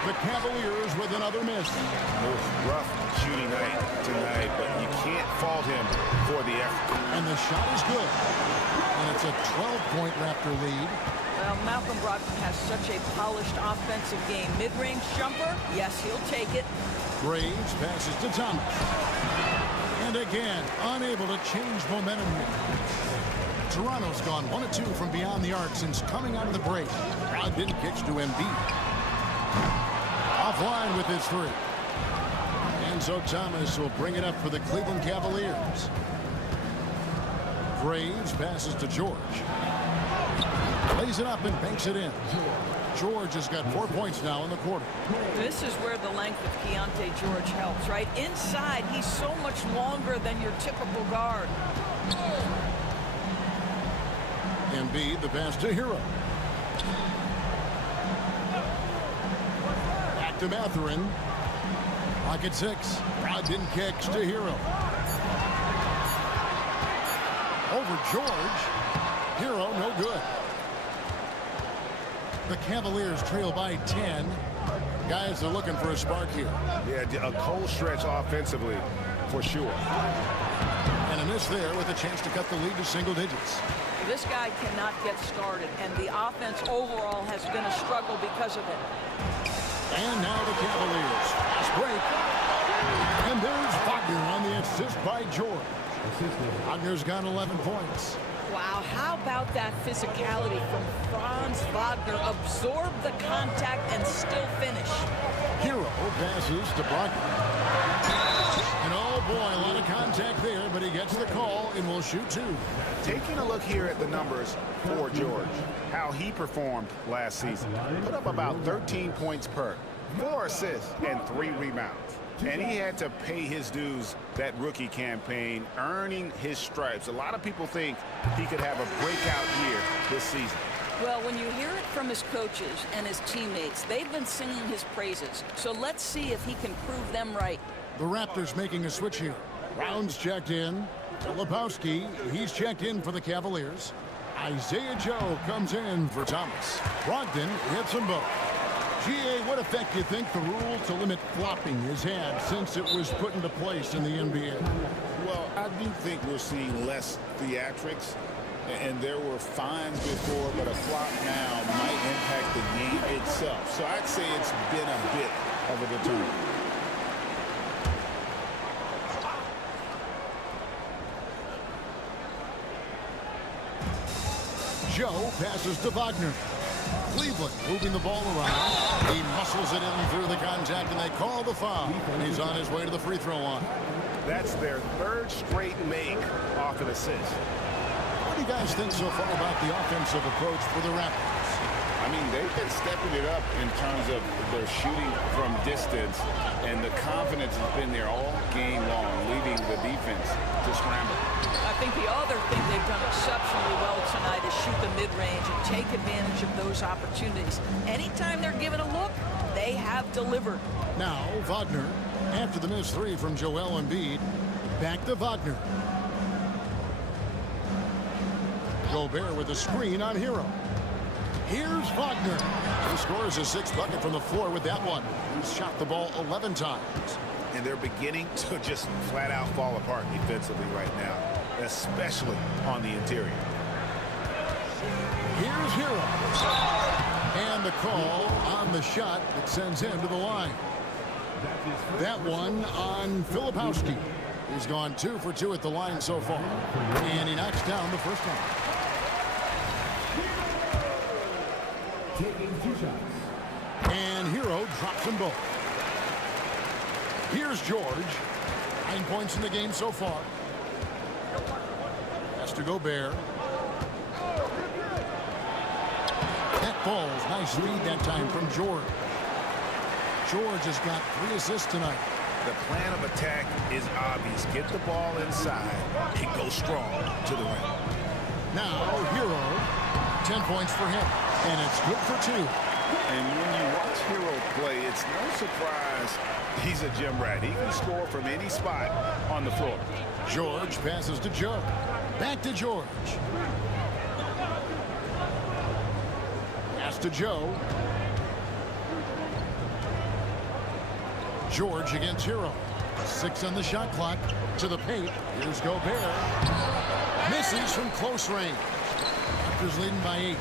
The Cavaliers with another miss. Rough shooting night tonight, but you can't fault him for the effort. And the shot is good. And it's a 12-point Raptor lead. Well, Malcolm Brogdon has such a polished offensive game. Mid-range jumper, yes, he'll take it. Graves passes to Thomas. And again, unable to change momentum here. Toronto's gone 1 of 2 from beyond the arc since coming out of the break. Brogdon kicks to Embiid. Offline with his 3. And so Thomas will bring it up for the Cleveland Cavaliers. Graves passes to George. Lays it up and banks it in. George has got 4 points now in the quarter. This is where the length of Keontae George helps, right? Inside, he's so much longer than your typical guard. Embiid, the pass to Hero. Back to Mathurin. Pocket 6. Brogdon kicks to Hero. Over George. Hero, no good. The Cavaliers trail by 10. Guys are looking for a spark here. Yeah, a cold stretch offensively, for sure. And a miss there with a chance to cut the lead to single digits. This guy cannot get started, and the offense overall has been a struggle because of it. And now the Cavaliers. Fast break. And there's Wagner on the assist by George. Wagner's got 11 points. Wow, how about that physicality from Franz Wagner? Absorb the contact and still finish. Hero passes to Brogdon. And oh boy, a lot of contact there, but he gets the call and will shoot 2. Taking a look here at the numbers for George, how he performed last season. Put up about 13 points per, 4 assists, and 3 rebounds. And he had to pay his dues that rookie campaign, earning his stripes. A lot of people think he could have a breakout year this season. Well, when you hear it from his coaches and his teammates, they've been singing his praises. So let's see if he can prove them right. The Raptors making a switch here. Rounds checked in. Filipowski, he's checked in for the Cavaliers. Isaiah Joe comes in for Thomas. Brogdon hits them both. G.A., what effect do you think the rule to limit flopping has had since it was put into place in the NBA? Well, I do think we're seeing less theatrics, and there were fines before, but a flop now might impact the game itself. So I'd say it's been a bit of a deterrent. Joe passes to Wagner. Cleveland moving the ball around. He muscles it in through the contact, and they call the foul. And he's on his way to the free throw line. That's their 3rd straight make off an assist. What do you guys think so far about the offensive approach for the Raptors? I mean, they've been stepping it up in terms of their shooting from distance, and the confidence has been there all game long, leaving the defense to scramble. I think the other thing they've done exceptionally well tonight is shoot the mid-range and take advantage of those opportunities. Anytime they're given a look, they have delivered. Now, Wagner, after the missed 3 from Joel Embiid, back to Wagner. Gobert with a screen on Hero. Here's Wagner. He scores his 6th bucket from the floor with that one. He's shot the ball 11 times. And they're beginning to just flat out fall apart defensively right now, especially on the interior. Here's Hero. And the call on the shot that sends him to the line. That one on Filipowski. He's gone 2 for 2 at the line so far. And he knocks down the first one. Taking 2 shots. And Hero drops them both. Here's George. 9 points in the game so far. Has to Gobert. That falls. Nice lead that time from George. George has got 3 assists tonight. The plan of attack is obvious. Get the ball inside and go strong to the rim. Now, Hero. 10 points for him. And it's good for 2. And when you watch Hero play, it's no surprise he's a gym rat. He can score from any spot on the floor. George passes to Joe. Back to George. Pass to Joe. George against Hero. 6 on the shot clock. To the paint. Here's Gobert. Misses from close range. Raptors leading by 8.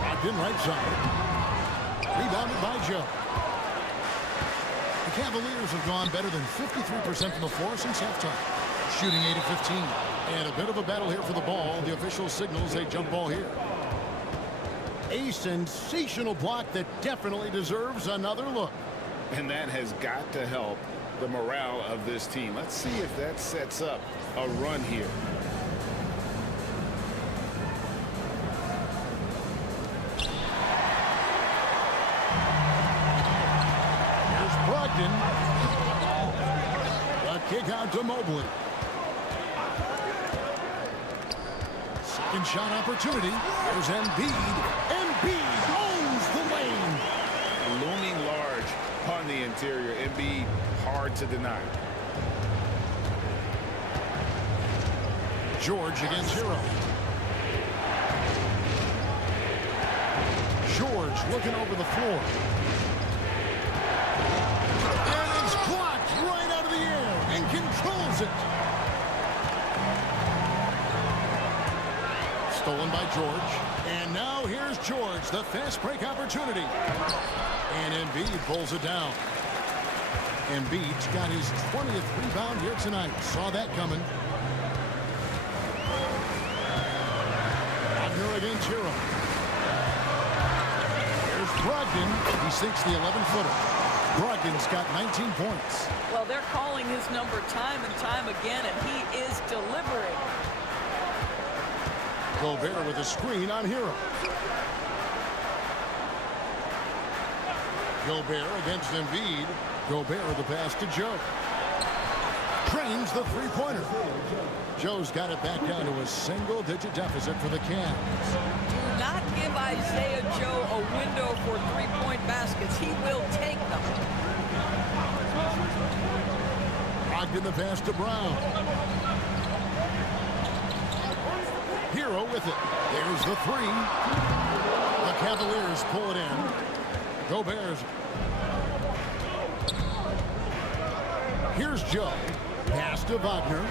Locked in right side. Rebounded by Joe. The Cavaliers have gone better than 53% from the floor since halftime. Shooting 8 of 15. And a bit of a battle here for the ball. The official signals a jump ball here. A sensational block that definitely deserves another look. And that has got to help the morale of this team. Let's see if that sets up a run here. Here's Brogdon. A kick out to Mobley. Second shot opportunity. There's Embiid. Embiid owns the lane. Looming large on the interior. Embiid hard to deny. George against Hero. George looking over the floor. And it's blocked right out of the air and controls it. Stolen by George. And now here's George, the fast break opportunity. And Embiid pulls it down. Embiid's got his 20th rebound here tonight. Saw that coming. Wagner against Hero. Here's Brogdon. He sinks the 11-footer. Brogdon's got 19 points. Well, they're calling his number time and time again, and he is delivering. Gobert with a screen on Hero. Gobert against Embiid. Gobert the pass to Joe. Drains the three-pointer. Joe's got it back down to a single-digit deficit for the Cavs. Do not give Isaiah Joe a window for three-point baskets. He will take them. Brogdon the pass to Brown. Hero with it. There's the three. The Cavaliers pull it in. Gobert's. Here's Joe. Pass to Wagner.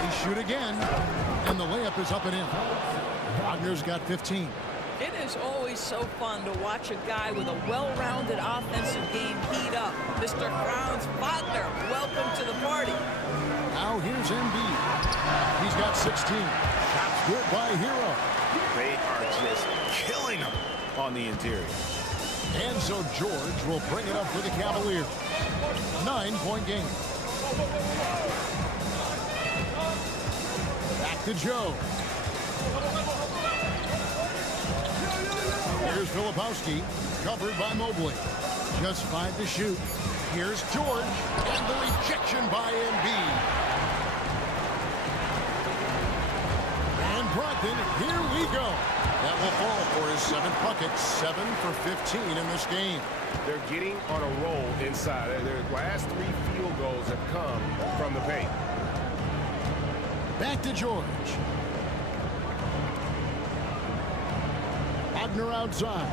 They shoot again. And the layup is up and in. Wagner's got 15. It is always so fun to watch a guy with a well-rounded offensive game heat up. Mr. Franz Wagner, welcome to the party. Now here's Embiid. He's got 16. Shots good by Hero. They are just killing him on the interior. And so George will bring it up for the Cavaliers. 9-point game. Back to Joe. Here's Filipowski, covered by Mobley. Just 5 to shoot. Here's George, and the rejection by Embiid. And Brogdon, here we go. That will fall for his 7th bucket, 7 for 15 in this game. They're getting on a roll inside. Their last 3 field goals have come from the paint. Back to George. Wagner outside.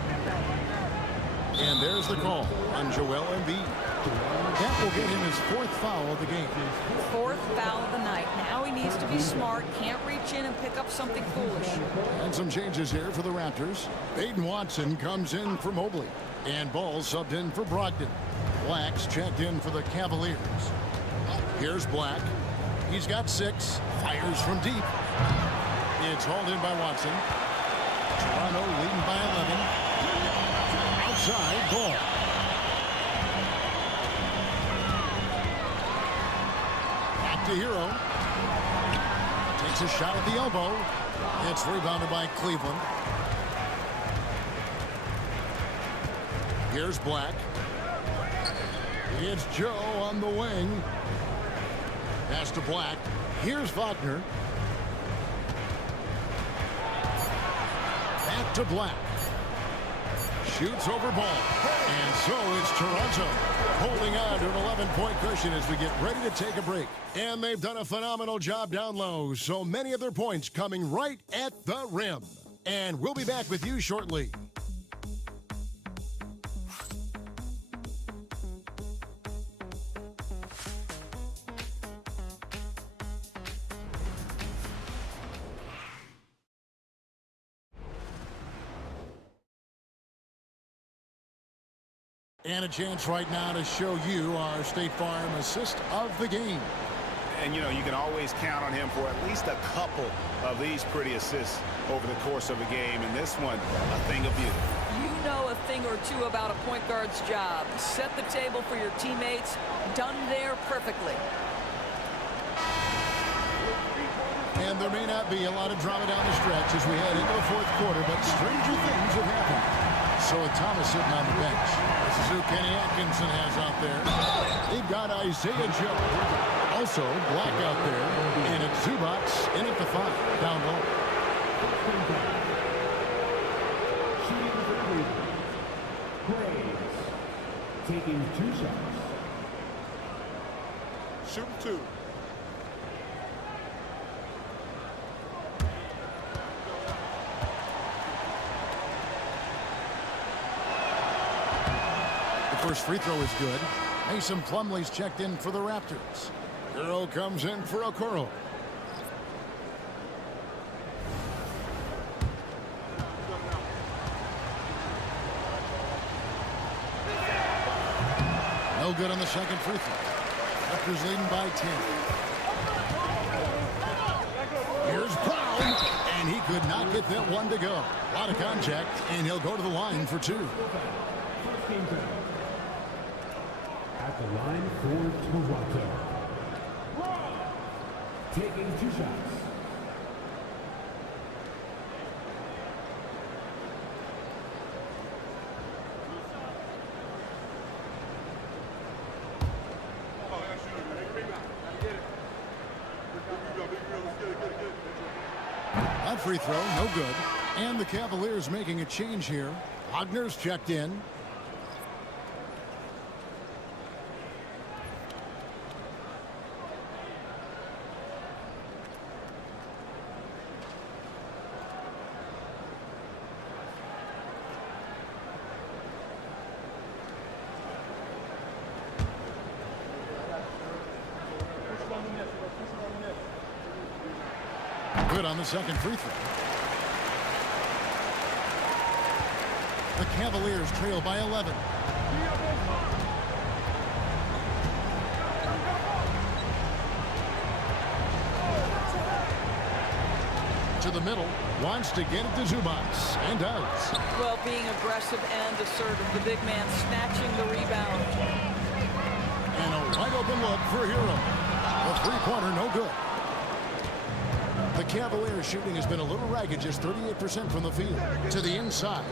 And there's the call on Joel Embiid. That will get him his 4th foul of the game. 4th foul of the night. Now he needs to be smart. Can't reach in and pick up something foolish. And some changes here for the Raptors. Peyton Watson comes in for Mobley. And Ball subbed in for Brogdon. Black's checked in for the Cavaliers. Here's Black. He's got 6. Fires from deep. It's hauled in by Watson. Toronto leading by 11. Outside, Ball. Back to Hero. Takes a shot at the elbow. It's rebounded by Cleveland. Here's Black. It's Joe on the wing. Pass to Black. Here's Wagner. Back to Black. Shoots over ball. And so it's Toronto holding on to an 11-point cushion as we get ready to take a break. And they've done a phenomenal job down low. So many of their points coming right at the rim. And we'll be back with you shortly. And a chance right now to show you our State Farm assist of the game. And, you know, you can always count on him for at least a couple of these pretty assists over the course of a game. And this one, a thing of beauty. You know a thing or two about a point guard's job. Set the table for your teammates. Done there perfectly. And there may not be a lot of drama down the stretch as we head into the fourth quarter, but stranger things have happened. So with Thomas sitting on the bench, this is who Kenny Atkinson has out there. They've got Isaiah Joe. Also, Black out there. And it's Zubats in at the 5, down low. Graves taking 2 shots. Shoot 2. First free throw is good. Mason Plumlee's checked in for the Raptors. Hero comes in for Okoro. No good on the second free throw. Raptors leading by 10. Here's Brown, and he could not get that one to go. A lot of contact, and he'll go to the line for 2. First game time. At the line for Toronto. Taking 2 shots. That free throw, no good. And the Cavaliers making a change here. Wagner's checked in. Good on the second free throw. The Cavaliers trail by 11. To the middle, wants to get it to Zubats, and does. Well, being aggressive and assertive, the big man snatching the rebound. And a wide open look for Hero. The three-pointer, no good. The Cavaliers shooting has been a little ragged, just 38% from the field. To the inside.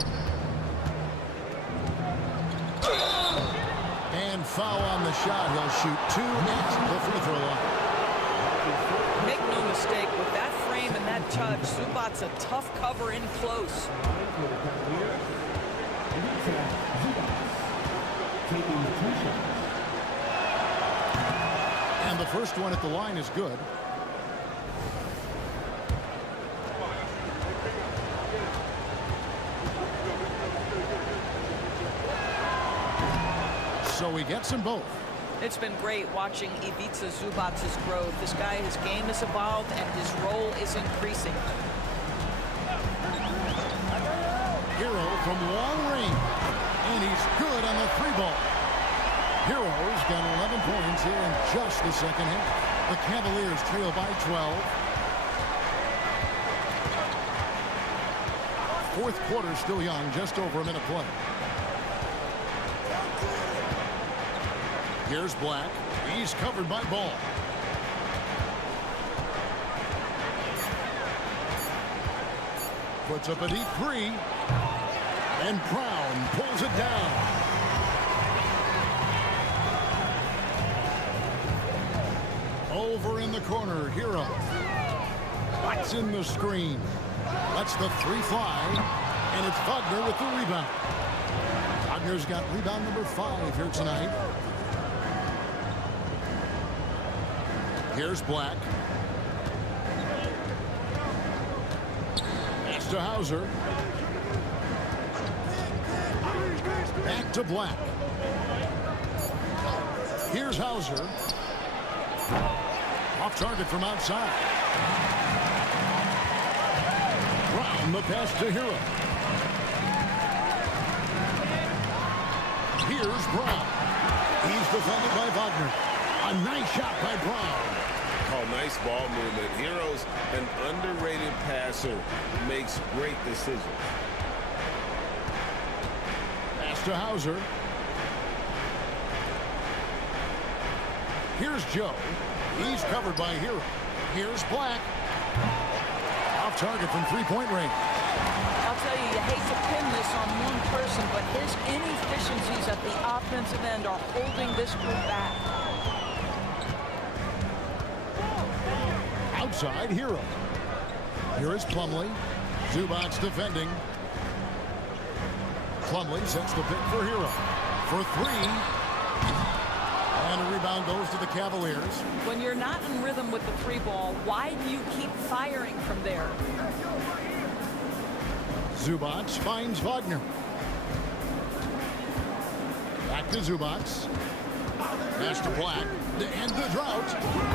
And foul on the shot. He'll shoot 2 at the free throw line. Make no mistake, with that frame and that touch, Zubats a tough cover in close. Taking 2 shots. And the first one at the line is good. So he gets them both. It's been great watching Ivica Zubats' growth. This guy, his game has evolved and his role is increasing. Hero from long range. And he's good on the 3-ball. Hero's got 11 points here in just the second half. The Cavaliers trail by 12. Fourth quarter still young, just over a minute play. Here's Black. He's covered by Ball. Puts up a deep 3. And Brown pulls it down. Over in the corner, Hero. What's in the screen? Lets the three fly, and it's Wagner with the rebound. Wagner's got rebound number 5 here tonight. Here's Black. Pass to Hauser. Back to Black. Here's Hauser. Off target from outside. Brown the pass to Hero. Here's Brown. He's defended by Wagner. A nice shot by Brown. Oh, nice ball movement. Hero's an underrated passer. Makes great decisions. Pass to Hauser. Here's Joe. He's covered by Hero. Here's Black. Off target from three-point range. I'll tell you, you hate to pin this on one person, but his inefficiencies at the offensive end are holding this group back. Outside, Hero. Here is Plumlee. Zubac's defending. Plumlee sets the pick for Hero. For 3. And a rebound goes to the Cavaliers. When you're not in rhythm with the 3-ball, why do you keep firing from there? Zubac finds Wagner. Back to Zubac. Pass to Black. To end the drought.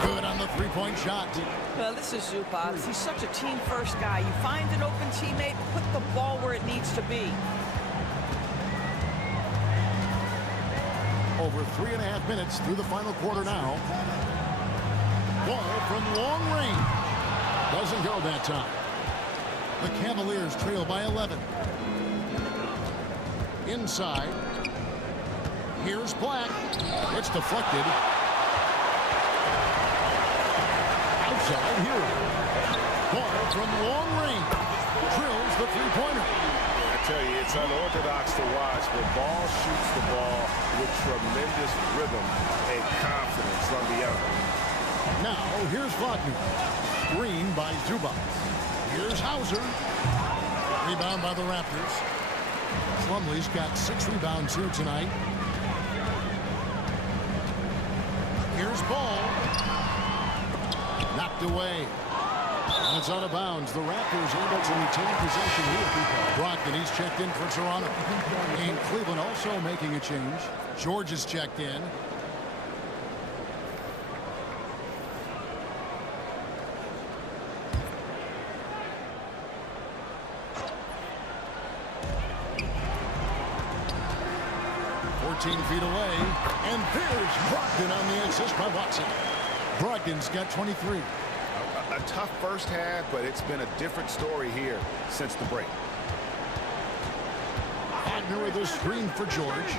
Good on the three-point shot. Well, this is Zubac. He's such a team-first guy. You find an open teammate, put the ball where it needs to be. Over 3.5 minutes through the final quarter now. Ball from long range. Doesn't go that time. The Cavaliers trail by 11. Inside. Here's Black. It's deflected. Outside Hero. Ball from long range. Drills the three-pointer. I tell you, it's unorthodox to watch, but Ball shoots the ball with tremendous rhythm and confidence on the other. Now, here's Wagner. Green by Zubac. Here's Hauser. Rebound by the Raptors. Plumlee's got 6 rebounds here tonight. Here's Ball. Knocked away. And it's out of bounds. The Raptors able to retain possession here. Brogdon, he's checked in for Toronto. And Cleveland also making a change. George is checked in. Feet away, and there's Brogdon on the assist by Watson. Brogdon's got 23. A tough first half, but it's been a different story here since the break. Wagner with a screen for George.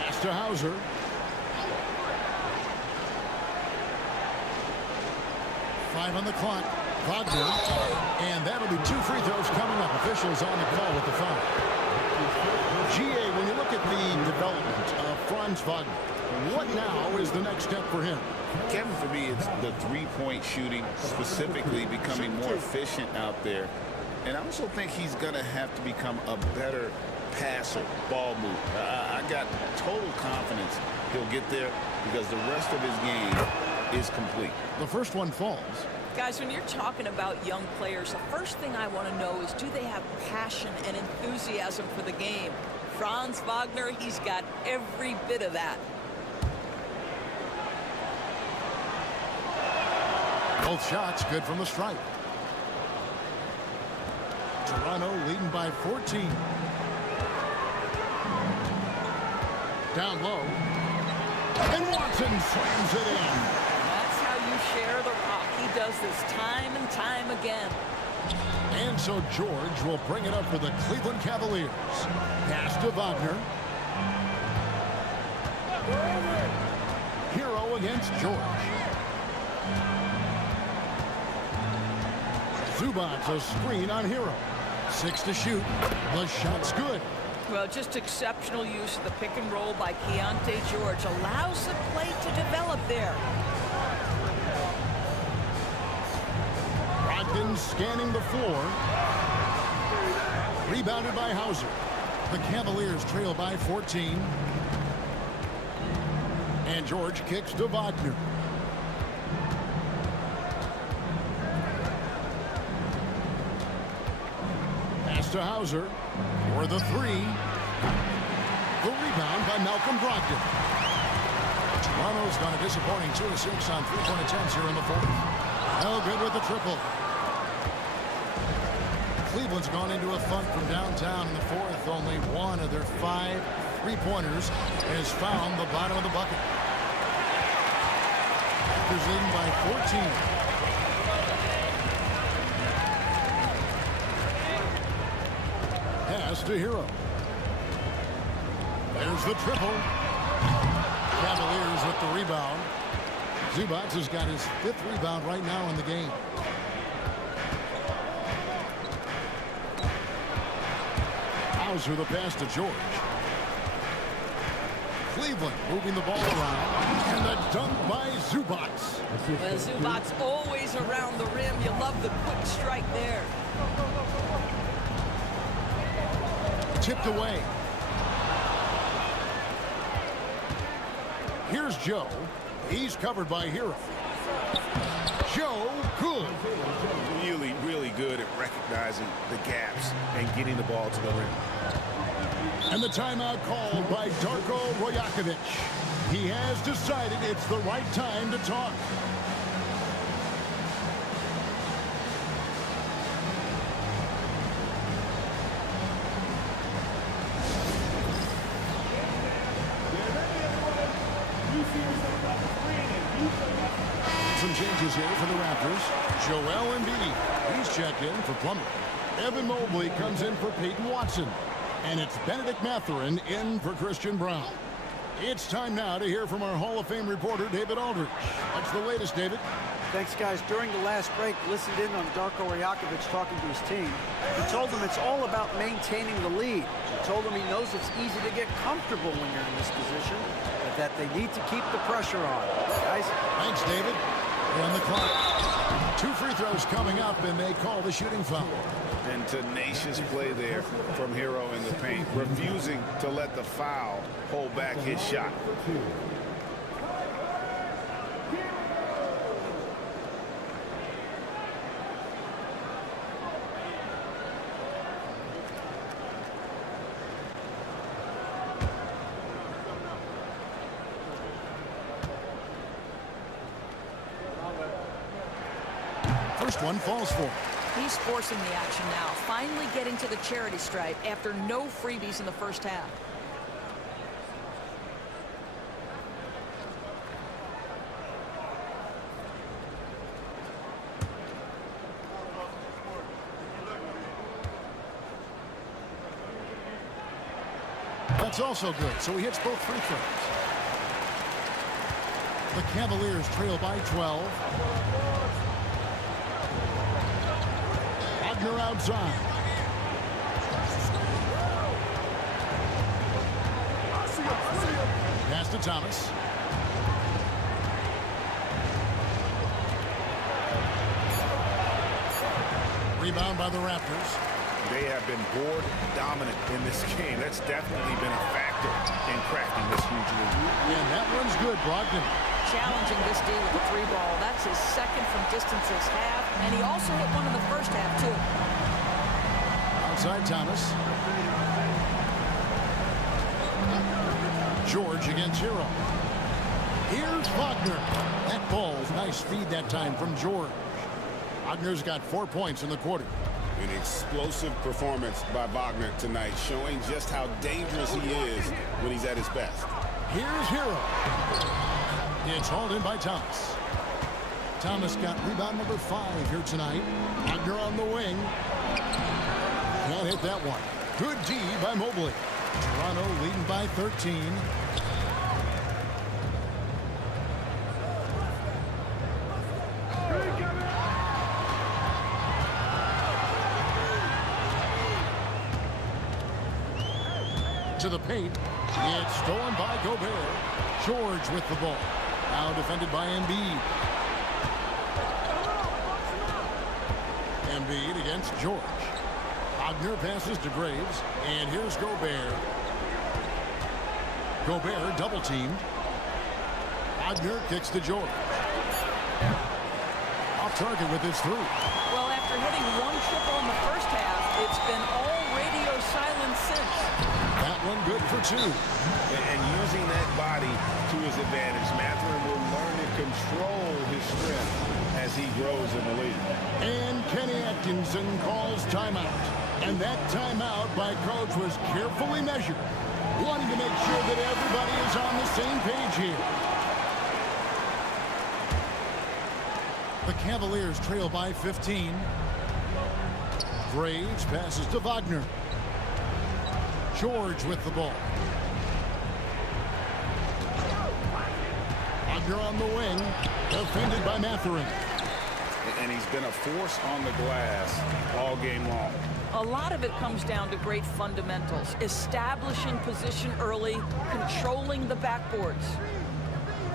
Pass to Hauser. Five on the clock. Wagner, and that'll be 2 free throws coming up. Officials on the call with the foul. GA, when you look at the development of Franz Wagner, what now is the next step for him? Kevin, for me, it's the three-point shooting, specifically becoming more efficient out there. And I also think he's going to have to become a better passer, ball mover. I got total confidence he'll get there because the rest of his game is complete. The first one falls. Guys, when you're talking about young players, the first thing I want to know is, do they have passion and enthusiasm for the game? Franz Wagner, he's got every bit of that. Both shots good from the stripe. Toronto leading by 14. Down low. And Watson slams it in. That's how you share the rock. He does this time and time again. And so George will bring it up for the Cleveland Cavaliers. Pass to Wagner. Hero against George. Zubac a screen on Hero. 6 to shoot. The shot's good. Well, just exceptional use of the pick and roll by Keontae George. Allows the play to develop there. Brogdon scanning the floor. Rebounded by Hauser. The Cavaliers trail by 14. And George kicks to Wagner. Pass to Hauser for the three. The rebound by Malcolm Brogdon. Toronto's done a disappointing 2 of 6 on three-point attempts here in the fourth. No good with the triple. Cleveland's gone into a funk from downtown in the fourth. Only one of their 5 three-pointers has found the bottom of the bucket. Raptors leading by 14. Pass to Hero. There's the triple. Cavaliers with the rebound. Zubac has got his 5th rebound right now in the game. Hauser the pass to George. Cleveland moving the ball around. And the dunk by Zubac. Well, Zubac's always around the rim. You love the quick strike there. Tipped away. Here's Joe. He's covered by Hero. Joe, good. Really, really good at recognizing the gaps and getting the ball to the rim. And the timeout called by Darko Rajakovic. He has decided it's the right time to talk. Some changes here for the Raptors. Joel Embiid, he's checked in for Plummer. Evan Mobley comes in for Peyton Watson. And it's Benedict Mathurin in for Christian Brown. It's time now to hear from our Hall of Fame reporter, David Aldridge. What's the latest, David? Thanks, guys. During the last break, listened in on Darko Rajakovic talking to his team. He told them it's all about maintaining the lead. He told them he knows it's easy to get comfortable when you're in this position, but that they need to keep the pressure on. Guys? Thanks, David. On the clock. 2 free throws coming up, and they call the shooting foul. And tenacious play there from Hero in the paint, refusing to let the foul hold back his shot. First one falls for him. He's forcing the action now, finally getting to the charity stripe after no freebies in the first half. That's also good, so he hits both free throws. The Cavaliers trail by 12. Wagner outside. Pass to Thomas. Rebound by the Raptors. They have been board dominant in this game. That's definitely been a factor in cracking this huge lead. And that one's good, Brogdon. Challenging this D with the 3 ball. That's his second from distance this half, and he also hit one in the first half, too. Outside Thomas. George against Hero. Here's Wagner. That ball's nice feed that time from George. Wagner's got 4 points in the quarter. An explosive performance by Wagner tonight, showing just how dangerous he is when he's at his best. Here's Hero. It's hauled in by Thomas. Thomas got rebound number 5 here tonight. Wagner on the wing. Can't hit that one. Good D by Mobley. Toronto leading by 13. To the paint. It's stolen by Gobert. George with the ball. Now defended by Embiid. Embiid against George. Wagner passes to Graves. And here's Gobert. Gobert double-teamed. Wagner kicks to George. Off target with his three. Well, after hitting one triple in the first half, it's been all radio silence since. That one good for two. And using that body to his advantage, Mathurin will learn to control his strength as he grows in the league. And Kenny Atkinson calls timeout. And that timeout by coach was carefully measured, wanting to make sure that everybody is on the same page here. The Cavaliers trail by 15. Graves passes to Wagner. George with the ball. Wagner on the wing, defended by Mathurin. And he's been a force on the glass all game long. A lot of it comes down to great fundamentals, establishing position early, controlling the backboards.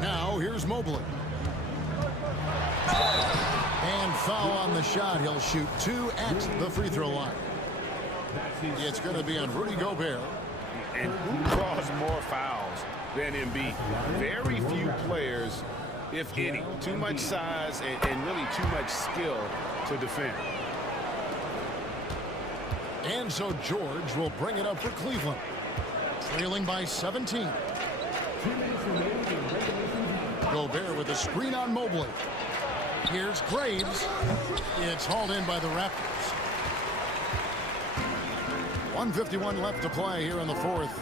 Now here's Mobley. And foul on the shot. He'll shoot 2 at the free throw line. It's going to be on Rudy Gobert. And who draws more fouls than Embiid? Very few players, if any. Too much size and really too much skill to defend. And so George will bring it up for Cleveland. Trailing by 17. Gobert with a screen on Mobley. Here's Graves. It's hauled in by the Raptors. 1:51 left to play here in the fourth.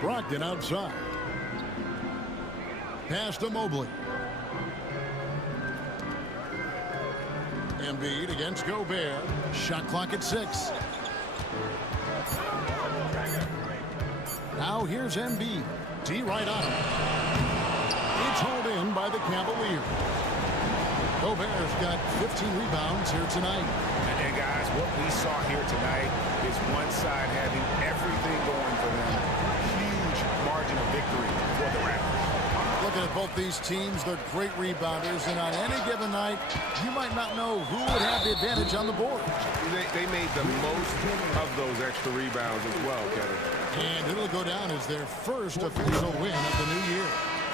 Brogdon outside. Pass to Mobley. Embiid against Gobert. Shot clock at 6. Now here's Embiid. D right on him. It's hauled in by the Cavaliers. Gobert's got 15 rebounds here tonight. And guys, what we saw here tonight is one side having everything going for them. Huge margin of victory for the Raptors. Looking at both these teams, they're great rebounders, and on any given night, you might not know who would have the advantage on the board. They made the most of those extra rebounds as well, Kevin. And it'll go down as their first official win of the new year.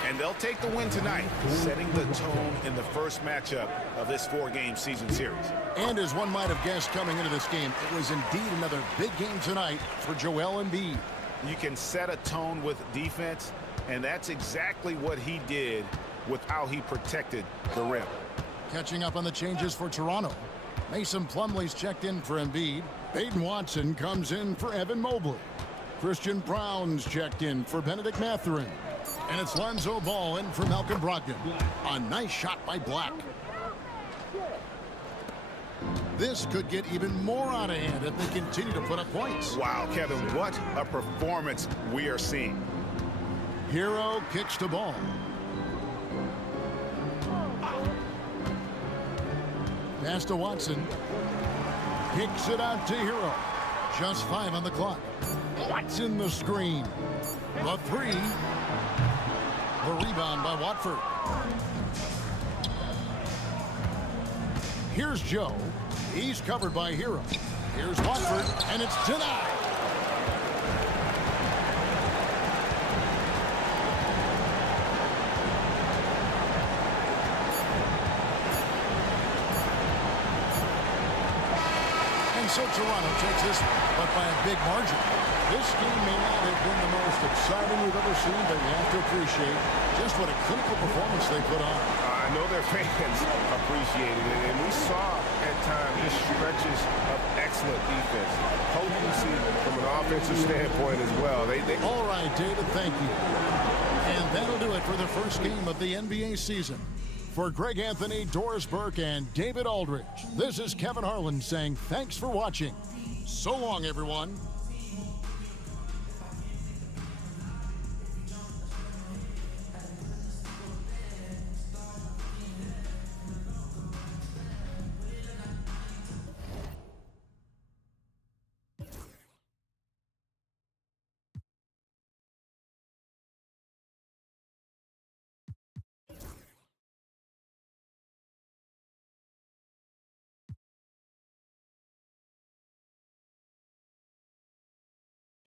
And they'll take the win tonight, setting the tone in the first matchup of this 4-game season series. And as one might have guessed coming into this game, it was indeed another big game tonight for Joel Embiid. You can set a tone with defense, and that's exactly what he did with how he protected the rim. Catching up on the changes for Toronto. Mason Plumlee's checked in for Embiid. Peyton Watson comes in for Evan Mobley. Christian Brown's checked in for Benedict Mathurin. And it's Lonzo Ball in for Malcolm Brogdon. A nice shot by Black. This could get even more out of hand if they continue to put up points. Wow, Kevin, what a performance we are seeing. Hero kicks the ball. Pass to Watson. Kicks it out to Hero. Just 5 on the clock. Watson the screen. The 3. The rebound by Watford. Here's Joe. He's covered by Hero. Here's Watford, and it's denied. And so Toronto takes this, but by a big margin. This game may not have been the most exciting we've ever seen, but you have to appreciate just what a clinical performance they put on. I know their fans appreciated it, and we saw at times just stretches of excellent defense. Potency from an offensive standpoint as well. All right, David, thank you. And that'll do it for the first game of the NBA season. For Greg Anthony, Doris Burke, and David Aldridge, this is Kevin Harlan saying thanks for watching. So long, everyone.